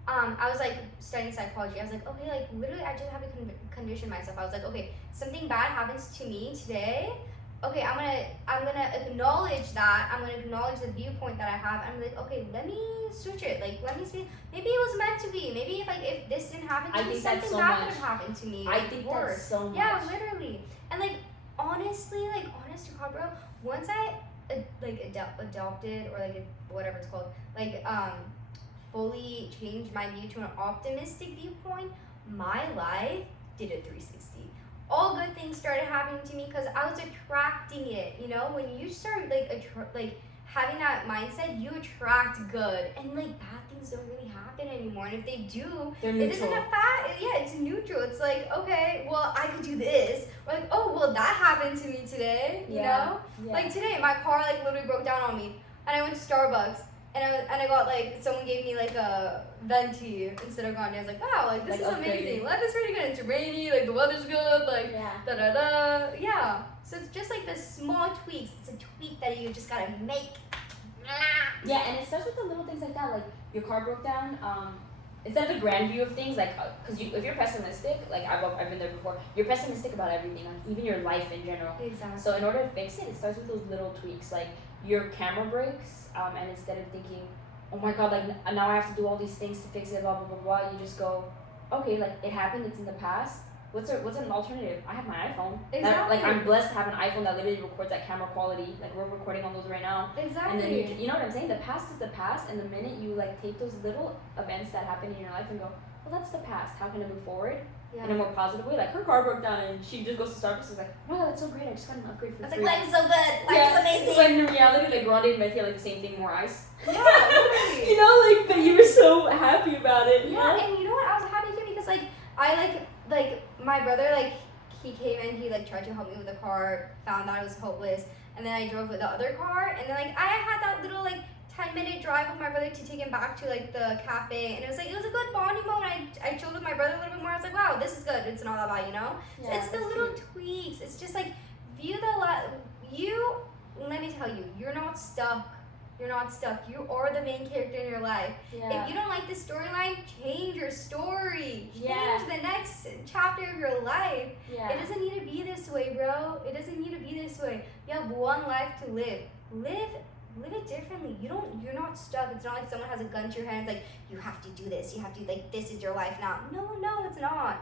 I was like studying psychology. I was like, okay, like literally, I just have to condition myself. I was like, okay, something bad happens to me today. Okay, I'm gonna acknowledge that. I'm gonna acknowledge the viewpoint that I have. I'm like, okay, let me switch it. Like, let me speak. Maybe it was meant to be. Maybe if this didn't happen to me, something bad would have happened to me. I think that's so much. Yeah, literally. And like honestly, like honest to God, bro. Once I adopted or like whatever it's called, like fully changed my view to an optimistic viewpoint, my life did a 360. All good things started happening to me because I was attracting it. You know, when you start having that mindset, you attract good, and like bad things don't really happen anymore. And if they do, They're it isn't neutral. a fact. Yeah, it's neutral. It's like, okay, well, I could do this. Or like, oh, well, that happened to me today. You know, like today, my car like literally broke down on me, and I went to Starbucks. And I got like, someone gave me like a venti instead of Grande. I was like, wow, like this is amazing. Life is pretty good. It's rainy, like the weather's good, like da da da. Yeah. So it's just like the small tweaks. It's a tweak that you just gotta make. Yeah, and it starts with the little things like that. Like your car broke down. Instead of the grand view of things, like, because if you're pessimistic, like I've been there before, you're pessimistic about everything, like even your life in general. Exactly. So in order to fix it, it starts with those little tweaks, like your camera breaks, and instead of thinking, oh my god, like now I have to do all these things to fix it, blah blah blah blah, you just go, okay, like it happened, it's in the past. What's an alternative? I have my iPhone. Exactly. Like I'm blessed to have an iPhone that literally records at camera quality. Like we're recording on those right now. Exactly. And then you know what I'm saying? The past is the past, and the minute you like take those little events that happen in your life and go, well, that's the past. How can I move forward in a more positive way? Like her car broke down and she just goes to Starbucks and is like, wow, that's so great. I just got an upgrade for free. It's like life is so good. Life is amazing. When in reality, like Grande and Betty are like the same thing, more ice. Yeah, literally. You know, like, but you were so happy about it. Yeah, and you know what? I was happy too because like I like my brother, like he came in, he like tried to help me with the car, found out it was hopeless, and then I drove with the other car, and then like I had that little like 10-minute drive with my brother to take him back to like the cafe, and it was a good bonding moment. I chilled with my brother a little bit more. I was like, wow, this is good. It's not that bad, you know. Yeah, So it's the little tweaks. It's just like let me tell you, you're not stuck. You're not stuck. You are the main character in your life. Yeah. If you don't like this storyline, change your story. Yeah. Change the next chapter of your life. Yeah. It doesn't need to be this way, bro. It doesn't need to be this way. You have one life to live. Live it differently. You're not stuck. It's not like someone has a gun to your hand. It's like, you have to do this. You have to, like, this is your life now. No, it's not.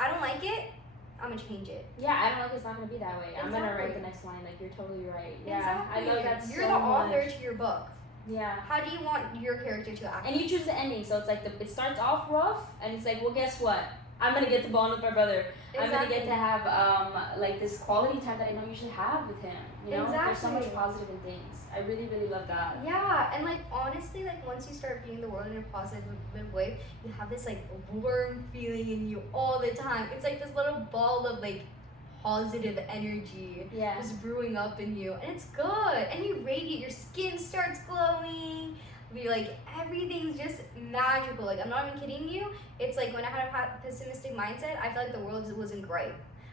I don't like it. I'm gonna change it. Yeah, I don't know if it's not gonna be that way. Exactly. I'm gonna write the next line. Like you're totally right. Yeah, Exactly. I love that. You're so the author much. to your book. Yeah. How do you want your character to act? And you choose the ending, so it's like it starts off rough, and it's like, well, guess what? I'm gonna get to bond with my brother. Exactly. I'm gonna get to have like this quality time that I don't usually have with him. You know, there's so much positive in things. I really, really love that. Yeah, and like honestly, like once you start viewing the world in a positive way, you have this like warm feeling in you all the time. It's like this little ball of like positive energy just brewing up in you, and it's good. And you radiate. Your skin starts glowing. You're like, everything's just magical. Like, I'm not even kidding you. It's like when I had a pessimistic mindset, I feel like the world wasn't great.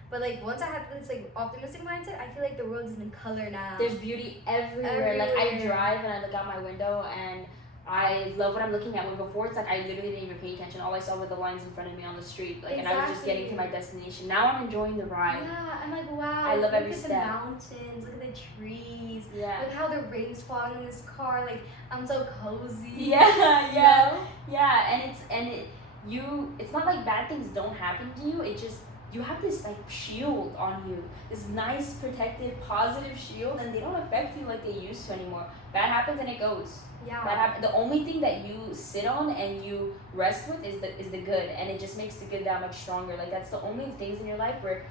But like once I had this like optimistic mindset, I feel like the world is in color now. There's beauty everywhere. Like I drive and I look out my window and I love what I'm looking at. When before it's like I literally didn't even pay attention. All I saw were the lines in front of me on the street. Like and I was just getting to my destination. Now I'm enjoying the ride. Yeah, I'm like, wow. I love every step. Look at the mountains. Look at the trees. Yeah. Look how the rain's falling in this car. Like I'm so cozy. Yeah, yeah, you know? yeah. It's not like bad things don't happen to you. It just you have this like shield on you, this nice protective positive shield, and they don't affect you like they used to anymore. Bad happens and it goes. Yeah. The only thing that you sit on and you rest with is the good, and it just makes the good that much stronger. Like that's the only things in your life where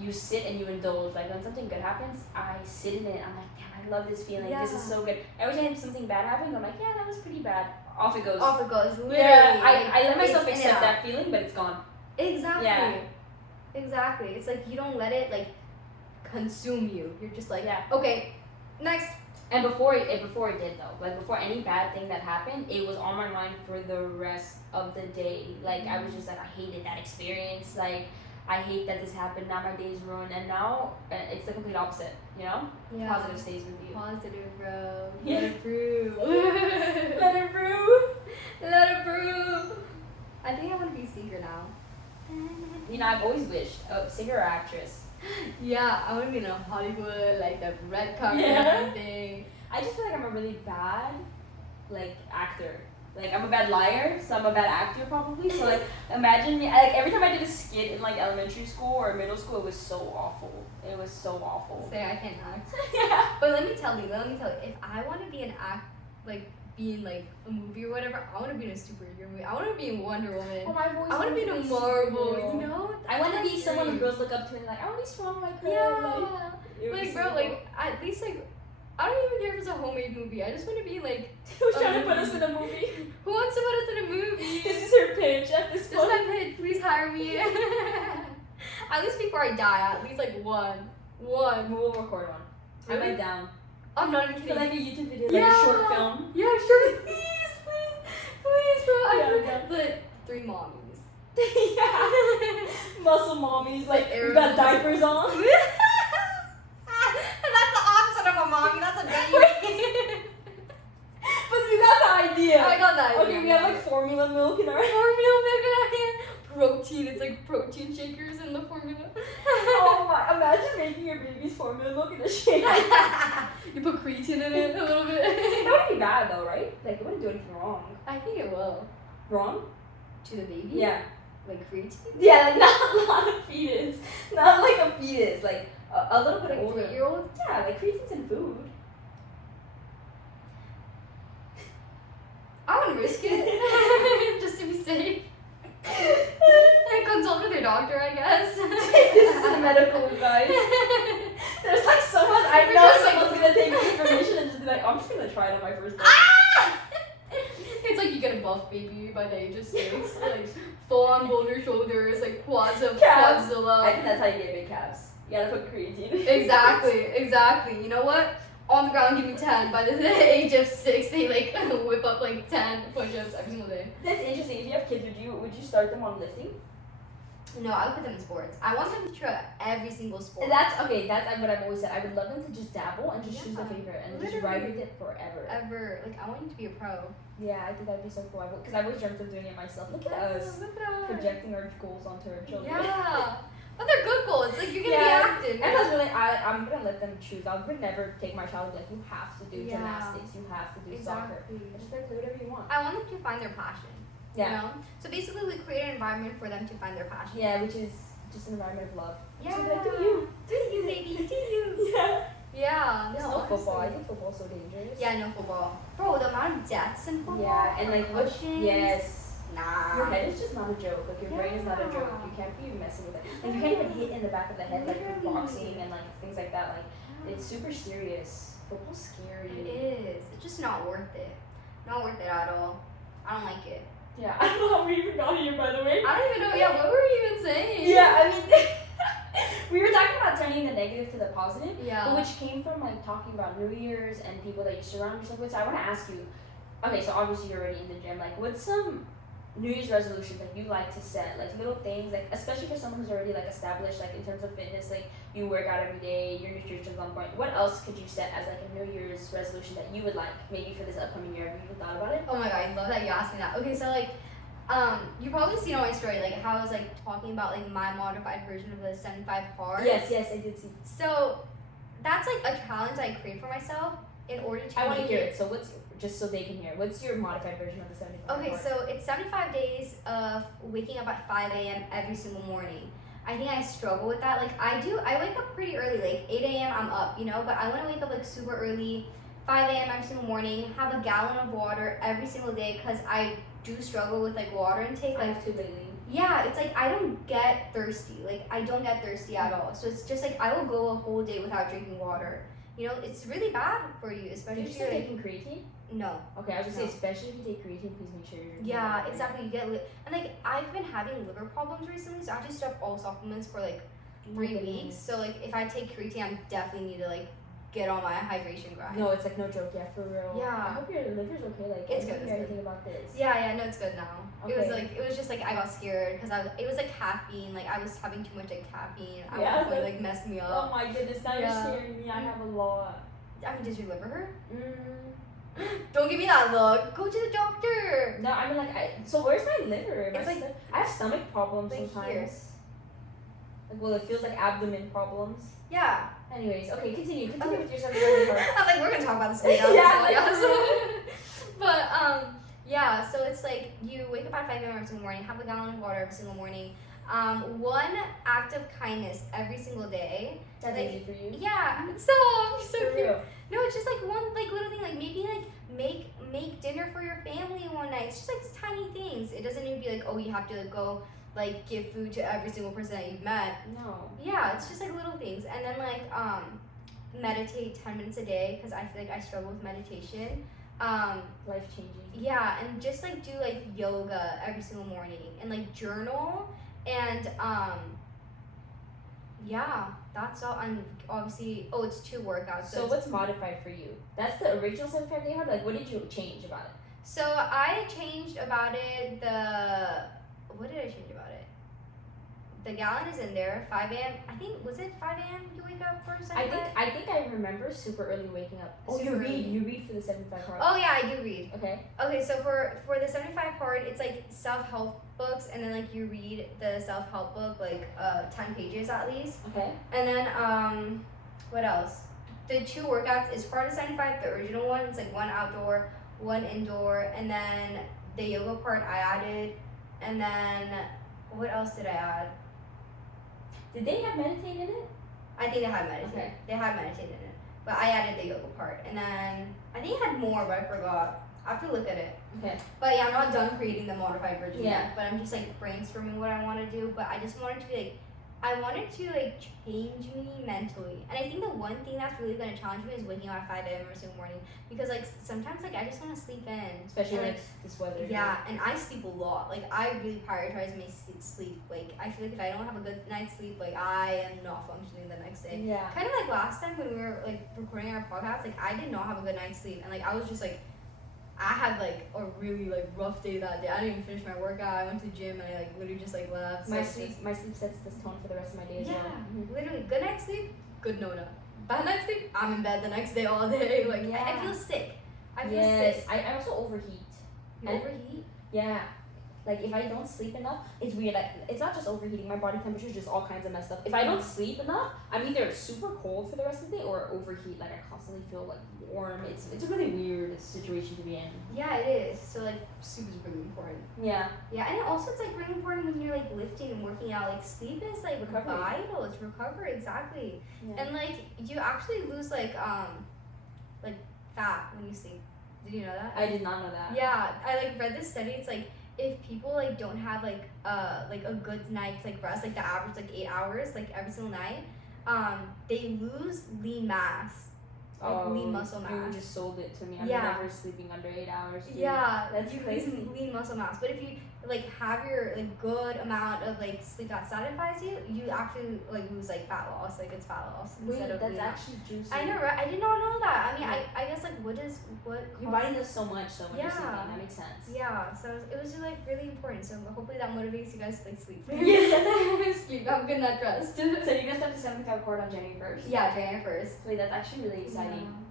you sit and you indulge. Like when something good happens, I sit in it. I'm like, damn, I love this feeling. Yeah. This is so good. Every time something bad happens, I'm like, yeah, that was pretty bad. Off it goes. Off it goes. Literally. Yeah, I let myself accept that feeling, but it's gone. Exactly. Yeah. Exactly. It's like you don't let it like consume you. You're just like, yeah. Okay, next. And before it did though, like before any bad thing that happened, it was on my mind for the rest of the day. Like I was just like, I hated that experience. Like I hate that this happened. Now my day's ruined. And now it's the complete opposite. You know, Yeah. positive stays with you. Positive, bro. Yeah. Let it prove. Let it prove. Let it prove. I think I want to be a singer now. You know, I've always wished a singer or actress. Yeah, I want to be in a Hollywood, like the red carpet Yeah. and everything. I just feel like I'm a really bad, like, actor. Like, I'm a bad liar, so I'm a bad actor probably. So, like, imagine me, like, every time I did a skit in, like, elementary school or middle school, it was so awful. It was so awful. Say I can't act. Yeah. But let me tell you, if I want to be an be in like a movie or whatever, I want to be in a superhero movie. I want to be in Wonder Woman. Oh, I've always I want to be in a Marvel, you know? I want to be That's someone dream. who girls look up to and like, I want to be strong like her. Yeah. it was Like, so bro, cool. like, at least, like, I don't even care if it's a homemade movie. I just want to be, like, Who's trying to put us in a movie? who wants to put us in a movie? This is her pitch at this This is point. my pitch. Please hire me. At least before I die, at least, like, one. We'll record one. I'm Really? like down. I'm not even For kidding. like a YouTube video, like a short film. Yeah, sure. Please, bro. Yeah, But 3 mommies. Yeah. Muscle mommies, like, Like we got diapers on. That's the opposite of a mommy. That's a baby. But you got the idea. I got that. Okay, we have like formula milk in our formula protein. It's like protein shakers in the formula. Oh my, imagine making your baby's formula milk in a shake. You put creatine in it a little bit. That wouldn't be bad though, right? Like, it wouldn't do anything wrong. I think it will. Wrong? To the baby? Yeah. Like creatine? Yeah, like not a fetus. Not like a fetus. Like a little bit Like older. 3-year-old? Yeah, like creatine's in food. I wouldn't risk it. Just to be safe. And consult with your doctor, I guess. This isn't medical, guys. There's like someone, I We're know just, like- someone's gonna take the information and just be like, I'm just gonna try it on my first day. It's like you get a buff baby by the age of 6. Like full on boulder shoulders, like Calves. I quadzilla. think that's how you get big calves. You gotta put creatine. Exactly. You know what? On the ground, give me 10. By the age of 6, they like whip up like 10 push-ups every single day. That's interesting. If you have kids, would you start them on lifting? No, I would put them in sports. I want them to try every single sport. And that's okay. That's what I've always said. I would love them to just dabble and just choose Yeah, their favorite and just literally. ride with it forever. Ever. Like, I want you to be a pro. Yeah, I think that'd be so cool. Because I always dreamt of doing it myself. Look at us Look at us. projecting our goals onto our children. Yeah. But they're good goals. Like, you're gonna Yeah. be active. And that's really, I'm gonna let them choose. I would never take my child and be like, you have to do Yeah. gymnastics, you have to do soccer. Exactly. I just like do whatever you want. I want them to find their passion. Yeah. You know? So basically, we create an environment for them to find their passion. Yeah, which is just an environment of love. Yeah. So like, do you? Do you, baby? Do you? Yeah. Yeah. It's No, not football. I honestly. think football's so dangerous. Yeah, no football. Bro, the amount of deaths in football. Yeah, and like what? concussions. Yes. Nah. Your head is just not a joke. Like your brain is not a joke. Yeah. You can't be messing with it. Like you can't even hit in the back of the head like with Literally. boxing and like things like that. Like it's super serious. Football's scary. It is. It's just not worth it. Not worth it at all. I don't like it. Yeah, I don't know how we even got here, by the way. I don't even know. Yeah, what were we even saying? Yeah, I mean, we were talking about turning the negative to the positive, Yeah. but which came from like talking about New Year's and people that you surround yourself with. So I want to ask you, okay, so obviously you're already in the gym. Like, what's some New Year's resolutions that you like to set? Like little things, like especially for someone who's already like established, like in terms of fitness, like you work out every day, your nutrition's on point. What else could you set as like a New Year's resolution that you would like maybe for this upcoming year? Have you even thought about it? Oh my god, I love that you asked me that. Okay, so like, you probably seen on my story like how I was like talking about like my modified version of the 75 hard. Yes, I did see. So that's like a challenge I create for myself in order to. I want to make hear it. So what's just so they can hear? What's your modified version of the 75? Okay, so it's 75 days of waking up at 5 a.m. every single morning. I think I struggle with that. Like I wake up pretty early, like 8 a.m. I'm up, you know, but I want to wake up like super early, 5 a.m. every single morning, have a gallon of water every single day because I do struggle with like water intake. I Like have to lately. yeah, it's like I don't get thirsty. Like I don't get thirsty at all. So it's just like I will go a whole day without drinking water. You know, it's really bad for you, especially Did you if you're start like taking creatine? no. Okay, I was gonna say, No. especially if you take creatine, please make sure you're drinking Yeah, water. exactly. You get and like I've been having liver problems recently, so I have to stop all supplements for like 3 goodness. weeks. So like if I take creatine, I definitely need to like get on my hydration grind. No, it's like no joke, yeah, for real. Yeah. I hope your liver's okay. Like, It's I good, didn't it's hear good. anything about this. Yeah, no, it's good now. Okay. It was just like I got scared because it was like caffeine. Like I was having too much like caffeine. I Yeah, was like messed me Oh up. my goodness, now you're scaring me. I have a lot. I mean, does your liver hurt? Mm. Don't give me that look. Go to the doctor. No, I mean like so where's my liver? It's like I have stomach problems like sometimes. here. Like, well, it feels like abdomen problems. Yeah. Anyways, okay, continue with your 75 hard. I'm like, we're gonna talk about this later. But yeah, so it's like you wake up at 5 a.m. every single morning, have a gallon of water every single morning. One act of kindness every single day. That's like, easy for you. Yeah, so For cute. real. No, it's just like one like little thing, like maybe like make dinner for your family one night. It's just like tiny things. It doesn't need to be like, oh, you have to like go like give food to every single person that you've met. No. Yeah, it's just like little things. And then like meditate 10 minutes a day because I feel like I struggle with meditation. Life changing. Yeah, and just like do like yoga every single morning and like journal and yeah, that's all. And obviously, it's 2 workouts. So what's modified for you? That's the original 75 day hard. Like, what did you change about it? So I changed about it what did I change about it? The gallon is in there. 5 a.m. I think was it 5 a.m. you wake up for a second? I think I remember super early waking up. Oh, Super you early. read for the 75 hard. Oh yeah, I do read. Okay. Okay, so for the 75 part, it's like self-help books, and then like you read the self-help book like 10 pages at least. Okay. And then what else? The 2 workouts is part of 75, the original one. It's like 1 outdoor, 1 indoor, and then the yoga part I added, and then what else did I add? Did they have meditate in it? I think they had meditate. Okay. They had meditate in it, but I added the yoga part, and then I think it had more, but I forgot. I have to look at it. Okay. But yeah, I'm not done creating the modified version Yeah. yet. But I'm just like brainstorming what I want to do. But I just wanted to be like, I wanted to like change me mentally. And I think the one thing that's really gonna challenge me is waking up at 5 a.m. every single morning, because like sometimes like I just want to sleep in. Especially and, like this weather. Yeah, and I sleep a lot. Like I really prioritize my sleep. Like I feel like if I don't have a good night's sleep, like I am not functioning the next day. Yeah. Kind of like last time when we were like recording our podcast, like I did not have a good night's sleep, and like I was just like, I had like a really like rough day that day. I didn't even finish my workout. I went to the gym and I like literally just like left. My So sleep sets this tone for the rest of my day as yeah, well. Mhm. literally good night's sleep, good Nona. Bad night's sleep, I'm in bed the next day all day. Like I Yeah. feel sick. I feel Yes. sick. I also overheat. You And- overheat? Yeah. Like if I don't sleep enough, it's weird. Like it's not just overheating. My body temperature is just all kinds of messed up. If I don't sleep enough, I'm either super cold for the rest of the day or overheat. Like I constantly feel like warm. It's a really weird situation to be in. Yeah, it is. So like sleep is really important. Yeah. Yeah, and also it's like really important when you're like lifting and working out. Like sleep is like Recovery. vital. It's recovery, exactly. Yeah. And like you actually lose like fat when you sleep. Did you know that? I did not know that. Yeah, I like read this study. It's like if people like don't have like a good night's like rest, like the average like 8 hours like every single night, they lose lean mass, like lean muscle You mass. just sold it to me. I'm Yeah. never sleeping under 8 hours. Dude. Yeah, That's you crazy. lose lean muscle mass. But if you like have your like good amount of like sleep that satisfies you, you actually like lose like fat loss. Like it's fat loss Wait, instead of that's lean mass. actually juicy. I know, right? I did not know that. I mean, Yeah. I guess like what Your body does so much, so when you're Yeah. sleeping. That makes sense. Yeah, so it was just like really important. So hopefully that motivates you guys to like sleep. Yeah. Sleep. Have a good night rest. So you're gonna start the 75 cord on January 1st? Yeah, January 1st. Wait, that's actually really exciting. Yeah.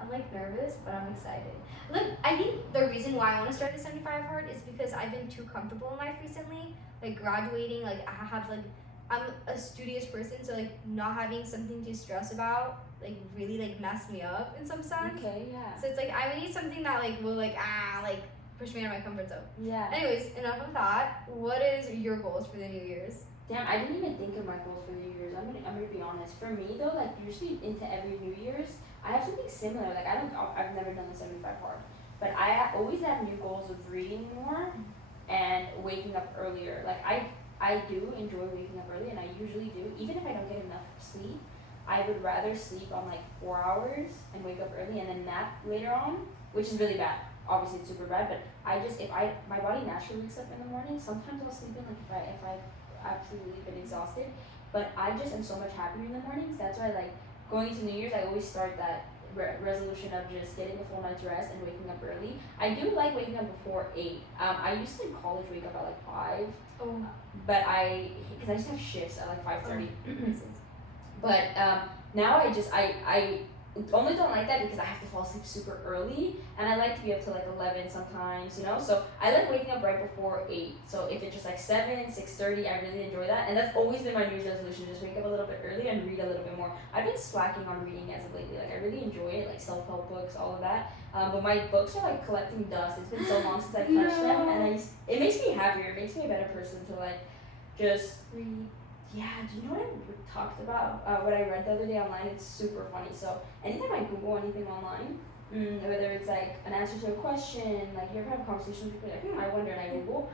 I'm like nervous, but I'm excited. Look, I think the reason why I want to start the 75 hard is because I've been too comfortable in life recently. Like graduating, like I have like I'm a studious person, so like not having something to stress about like really like messed me up in some sense. Okay, yeah. So it's like I need something that like will like push me out of my comfort zone. Yeah. Anyways, enough of that. What is your goals for the New Year's? Damn, I didn't even think of my goals for New Year's. I'm gonna be honest. For me though, like usually into every New Year's, I have something similar. Like I've never done the 75 hard, but I always have new goals of reading more and waking up earlier. Like I do enjoy waking up early, and I usually do. Even if I don't get enough sleep, I would rather sleep on like 4 hours and wake up early and then nap later on, which is really bad. Obviously it's super bad, but my body naturally wakes up in the morning. Sometimes I'll sleep in like if I absolutely been exhausted, but I just am so much happier in the mornings. That's why like going into New Year's, I always start that resolution of just getting a full night's rest and waking up early. I do like waking up before 8. I used to in college wake up at like 5. Oh. But because I used to have shifts at like 5:30. Oh. But now I only don't like that because I have to fall asleep super early, and I like to be up to like 11 sometimes, you know. So I like waking up right before 8. So if it's just like 7, 6:30, I really enjoy that, and that's always been my New Year's resolution: just wake up a little bit early and read a little bit more. I've been slacking on reading as of lately. Like I really enjoy it, like self-help books, all of that. But my books are like collecting dust. It's been so long since I touched them, and it makes me happier. It makes me a better person to like just Read. Yeah, do you know what I talked about? What I read the other day online? It's super funny. So anytime I Google anything online, whether it's like an answer to a question, like you ever have a conversation with people like, I wonder, and I Google.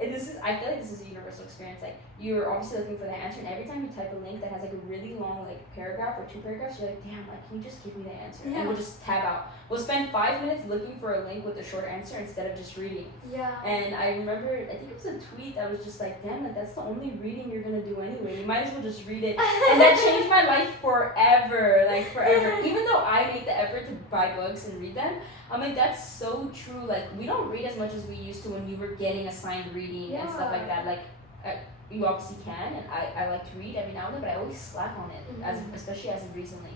I feel like this is a universal experience. Like you're obviously looking for the answer, and every time you type a link that has like a really long like paragraph or 2 paragraphs, you're like, damn, like can you just give me the answer? Yeah. And we'll just tab out. We'll spend 5 minutes looking for a link with a short answer instead of just reading. Yeah. And I remember, I think it was a tweet that was just like, damn, like that's the only reading you're gonna do anyway. You might as well just read it. And that changed my life forever, like forever. Even though I make the effort to buy books and read them, I'm like, that's so true. Like we don't read as much as we used to when we were getting assigned reading and stuff like that. Like you obviously can, and I like to read every now and then, but I always slack on it, especially as of recently.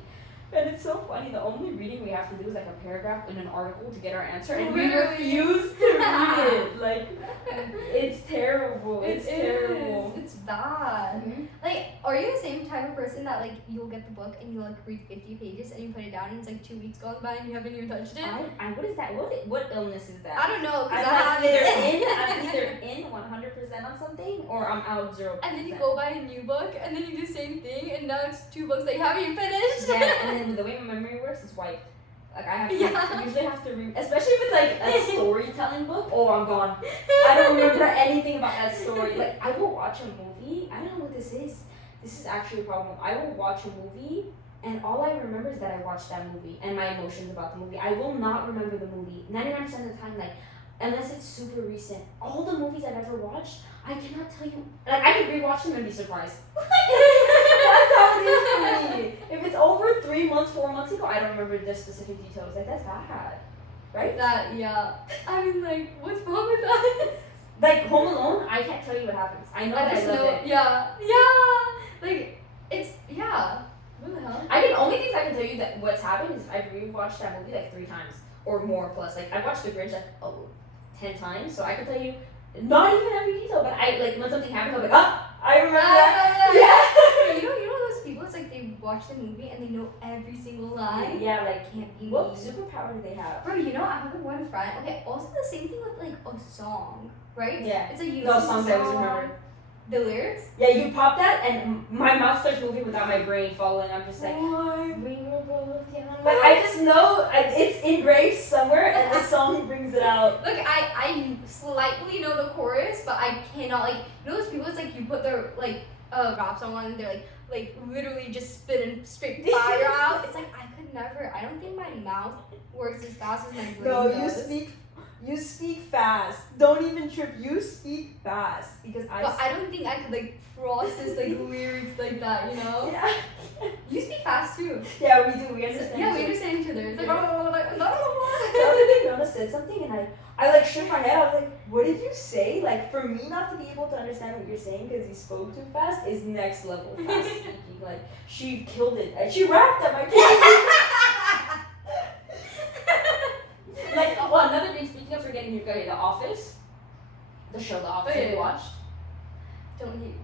And it's so funny, the only reading we have to do is like a paragraph in an article to get our answer, and we refuse to read it. Like, it's terrible. It's terrible. It's bad. Mm-hmm. Like, are you the same type of person that like you'll get the book and you'll like read 50 pages and you put it down and it's like 2 weeks gone by and you haven't even touched it? What is that? What illness is that? I don't know, because I'm I either in 100% on something, or I'm out 0%. And then you go buy a new book and then you do the same thing and now it's 2 books that you haven't even finished. Yeah, and then the way my memory works is wiped. Like I have to, I usually have to read, especially if it's like a storytelling book. Oh, I'm gone. I don't remember anything about that story. Like I will watch a movie. I don't know what this is. This is actually a problem. I will watch a movie, and all I remember is that I watched that movie and my emotions about the movie. I will not remember the movie 99% of the time. Like unless it's super recent. All the movies I've ever watched, I cannot tell you. Like I could rewatch them and be surprised. That's how it is for me. If it's over 3 months, 4 months ago, I don't remember the specific details. Like that's bad, right? I mean, like, what's wrong with that? Like Home Alone, I can't tell you what happens. I know that I love it. Like it's What the hell? The only things I can tell you that what's happened is I've rewatched that movie like 3 times or more plus. Like I watched The Grinch like 10 times, so I can tell you not even every detail. But I like when something happens, I'm like, I remember that. Yeah. You know those people. It's like they watch the movie and they know every single line. Yeah, like Can't be what me. superpower do they have? Bro, you know I have one friend. Okay, also the same thing with like a song, right? Yeah. It's like you Those listen songs to I always remember. The lyrics. Yeah, you pop that and my mouth starts moving without my brain following. I'm just like, we were both young. But I just know it's engraved somewhere and the song brings it out. Look, I slightly know the chorus, but I cannot like. You know those people? It's like you put their like rap song on and they're like literally just spitting straight fire out. It's like I could never. I don't think my mouth works as fast as my brain does. You speak fast. Don't even trip. You speak fast because But I don't think I could like process like lyrics like that. You know? Yeah. You speak fast too. Yeah, we do. We understand. Yeah, we understand each other. It's like The other day, Nona said something, and I like shook my head. I was like, "What did you say?" Like for me not to be able to understand what you're saying because you spoke too fast is next level fast speaking. Like she killed it. And she rapped at my kid. Like another thing. Speaking of forgetting, The Office, the show The Office. Have you watched? Don't hate me.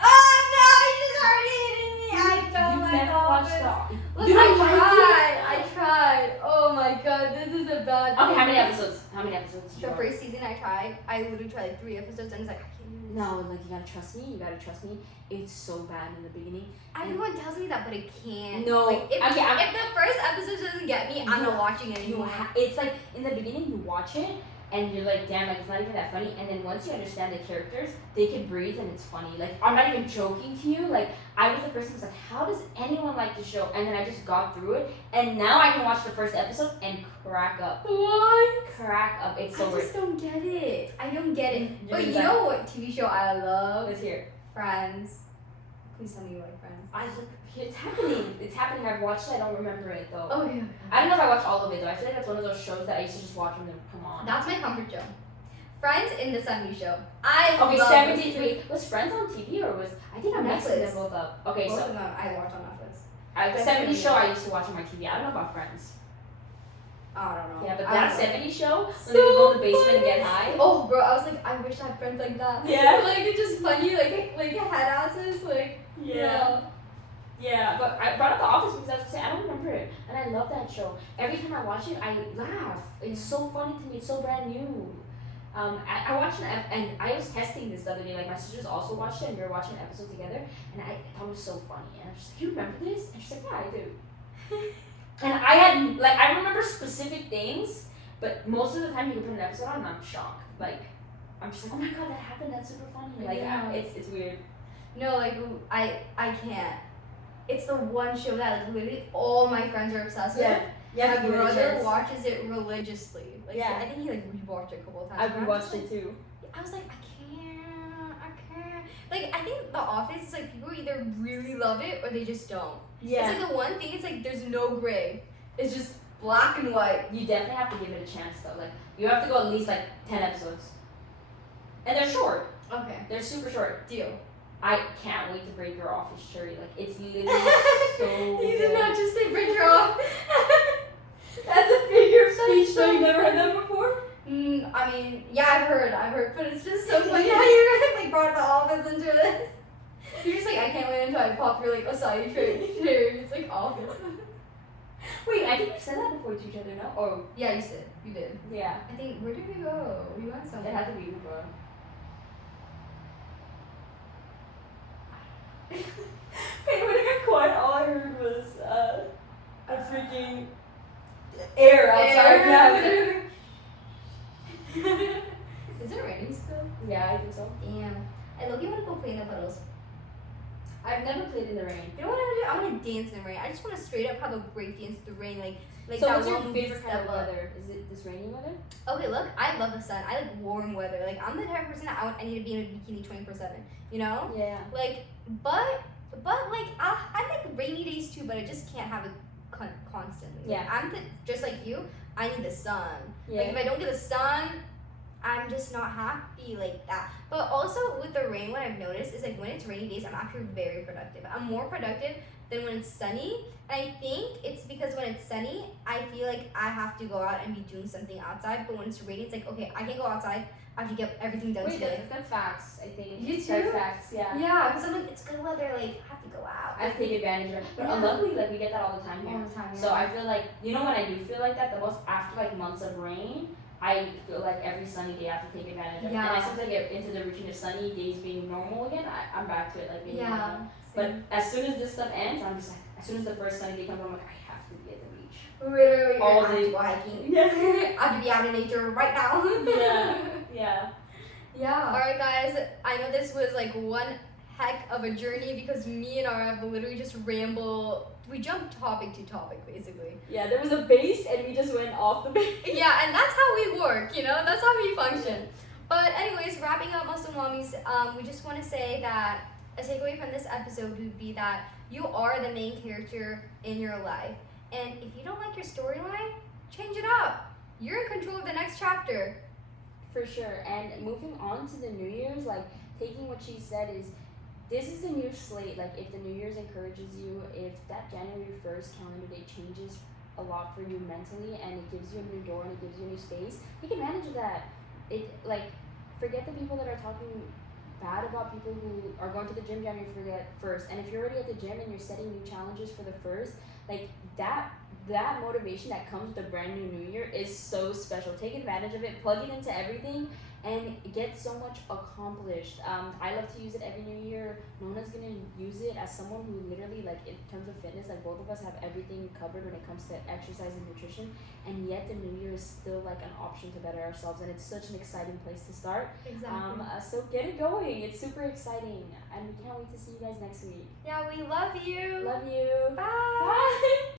Oh no! You just already hated me. I don't You've like never watched Office. The Office. Look, You don't like I tried. Oh my god, this is a bad. Okay, how many episodes? Did you The watch? first season I tried. I literally tried like 3 episodes and it's like I can't do this. No, like you gotta trust me. It's so bad in the beginning. Everyone tells me that, but I can't. No. Like, if Okay, the first episode doesn't get me, I'm not watching it anymore. It's like in the beginning you watch it and you're like, damn, like it's not even that funny. And then once you understand the characters, they can breathe and it's funny. Like I'm not even joking to you. Like I was the person who's like, how does anyone like this show? And then I just got through it, and now I can watch the first episode and crack up. What? Crack up. It's so I just don't get it. I don't get it. You're But you like- know what TV show I love? Let's hear it. Friends. Please tell me you like Friends. It's happening. It's happening. I've watched it. I don't remember it though. Okay. I don't know if I watched all of it though. I feel like that's one of those shows that I used to just watch when they would come on. That's my comfort show. Friends in the 70s show. I Okay, love 70s. those Wait, was Friends on TV or was I think I'm mixing Netflix. them both up. Okay, Both so of them I watch on Netflix. the 70s show I used to watch on my TV. I don't know about Friends. I don't know. Yeah, but I that don't know. 70s show when they would go in the basement and get high. Oh, bro, I was like, I wish I had friends like that. Yeah. Like, it's just funny, like head asses, like. Yeah, but I brought up The Office because I was saying I don't remember it, and I love that show. Every time I watch it, I laugh. It's so funny to me. It's so brand new. I watched and I was testing this the other day. Like my sisters also watched it, and we were watching an episode together, and I thought it was so funny. And I was just like, "You remember this?" And she's like, "Yeah, I do." And I had like I remember specific things, but most of the time you can put an episode on, and I'm shocked. Like I'm just like, "Oh my god, that happened. That's super funny." Like Yeah. it's weird. No, like, I can't. It's the one show that, like, literally all my friends are obsessed with. Yeah, My brother watches it religiously. Like, Yeah. I think he, like, rewatched it a couple of times. I but I'm rewatched just like- it too. I was like, I can't. Like, I think The Office is like people either really love it or they just don't. Yeah. It's like the one thing. It's like there's no gray. It's just black and white. You definitely have to give it a chance though. Like you have to go at least like 10 episodes. And they're short. Okay. They're super short. Deal. I can't wait to break your office cherry. Like it's literally so You good. did not just say break your off. That's a figure of speech though. You never heard that before? I mean, yeah, I've heard, but it's just so funny how you like brought The Office into this. You're just like, I can't wait until I pop your like acai cherry. It's like Office. Wait, I think we said that before to each other, no? Or Yeah, you said. You did. yeah. I think, where did we go? We went It somewhere. had to be Uber. Hey, when it got quiet, all I heard was a freaking air outside. Air. Is it raining still? Yeah, I think so. Damn. I look, you want to go play in the puddles. I've never played in the rain. You know what I want to do? I want to dance in the rain. I just want to straight up have a break dance in the rain, like So that what's your one movie favorite kind of Step Up. weather? Is it this rainy weather? Okay, look, I love the sun. I like warm weather. Like I'm the type of person that I need to be in a bikini 24/7. You know? Yeah. Like, but like I like rainy days too, but I just can't have it constantly. Like, Yeah. I'm just like you. I need the sun. Yeah. Like if I don't get the sun, I'm just not happy like that. But also with the rain, what I've noticed is like when it's rainy days, I'm actually very productive. I'm more productive than when it's sunny. And I think it's because when it's sunny, I feel like I have to go out and be doing something outside. But when it's raining, it's like, okay, I can't go outside. I have to get everything done Wait, today. that's facts, I think. You That's too? facts, yeah. Yeah, because I'm like, it's good weather, like, I have to go out. I take advantage of it. But Yeah. unluckily, like, we get that all the time here. All the time, So yeah. I feel like, you know when I do feel like that? The most, after like months of rain, I feel like every sunny day I have to take advantage of it. And Yeah. as soon as I get into the routine of sunny days being normal again, I'm back to it, like, being normal. Yeah. But as soon as this stuff ends, I'm just like, as soon as the first sunny day comes, I'm like, I have to be at the beach. Literally, all I have day. to go hiking. Yeah. I have to be out in nature right now. Yeah. Yeah. Alright, guys, I know this was like one heck of a journey because me and Arev literally just ramble. We jumped topic to topic, basically. Yeah, there was a base and we just went off the base. Yeah, and that's how we work, you know? That's how we function. But anyways, wrapping up Muslim Mommies, we just want to say that a takeaway from this episode would be that you are the main character in your life. And if you don't like your storyline, change it up. You're in control of the next chapter. For sure. And moving on to the New Year's, like taking what she said is this is a new slate. Like if the New Year's encourages you, if that January 1st calendar day changes a lot for you mentally and it gives you a new door and it gives you a new space, take advantage of that. It like forget the people that are talking bad about people who are going to the gym January 1st. And if you're already at the gym and you're setting new challenges for the first, like that motivation that comes with a brand new year is so special. Take advantage of it, plug it into everything, and get so much accomplished. I love to use it every new year. Nona's gonna use it as someone who literally, like, in terms of fitness, like both of us have everything covered when it comes to exercise and nutrition, and yet the new year is still like an option to better ourselves, and it's such an exciting place to start. Exactly. So get it going. It's super exciting, and we can't wait to see you guys next week. Yeah, we love you. Love you. Bye. Bye.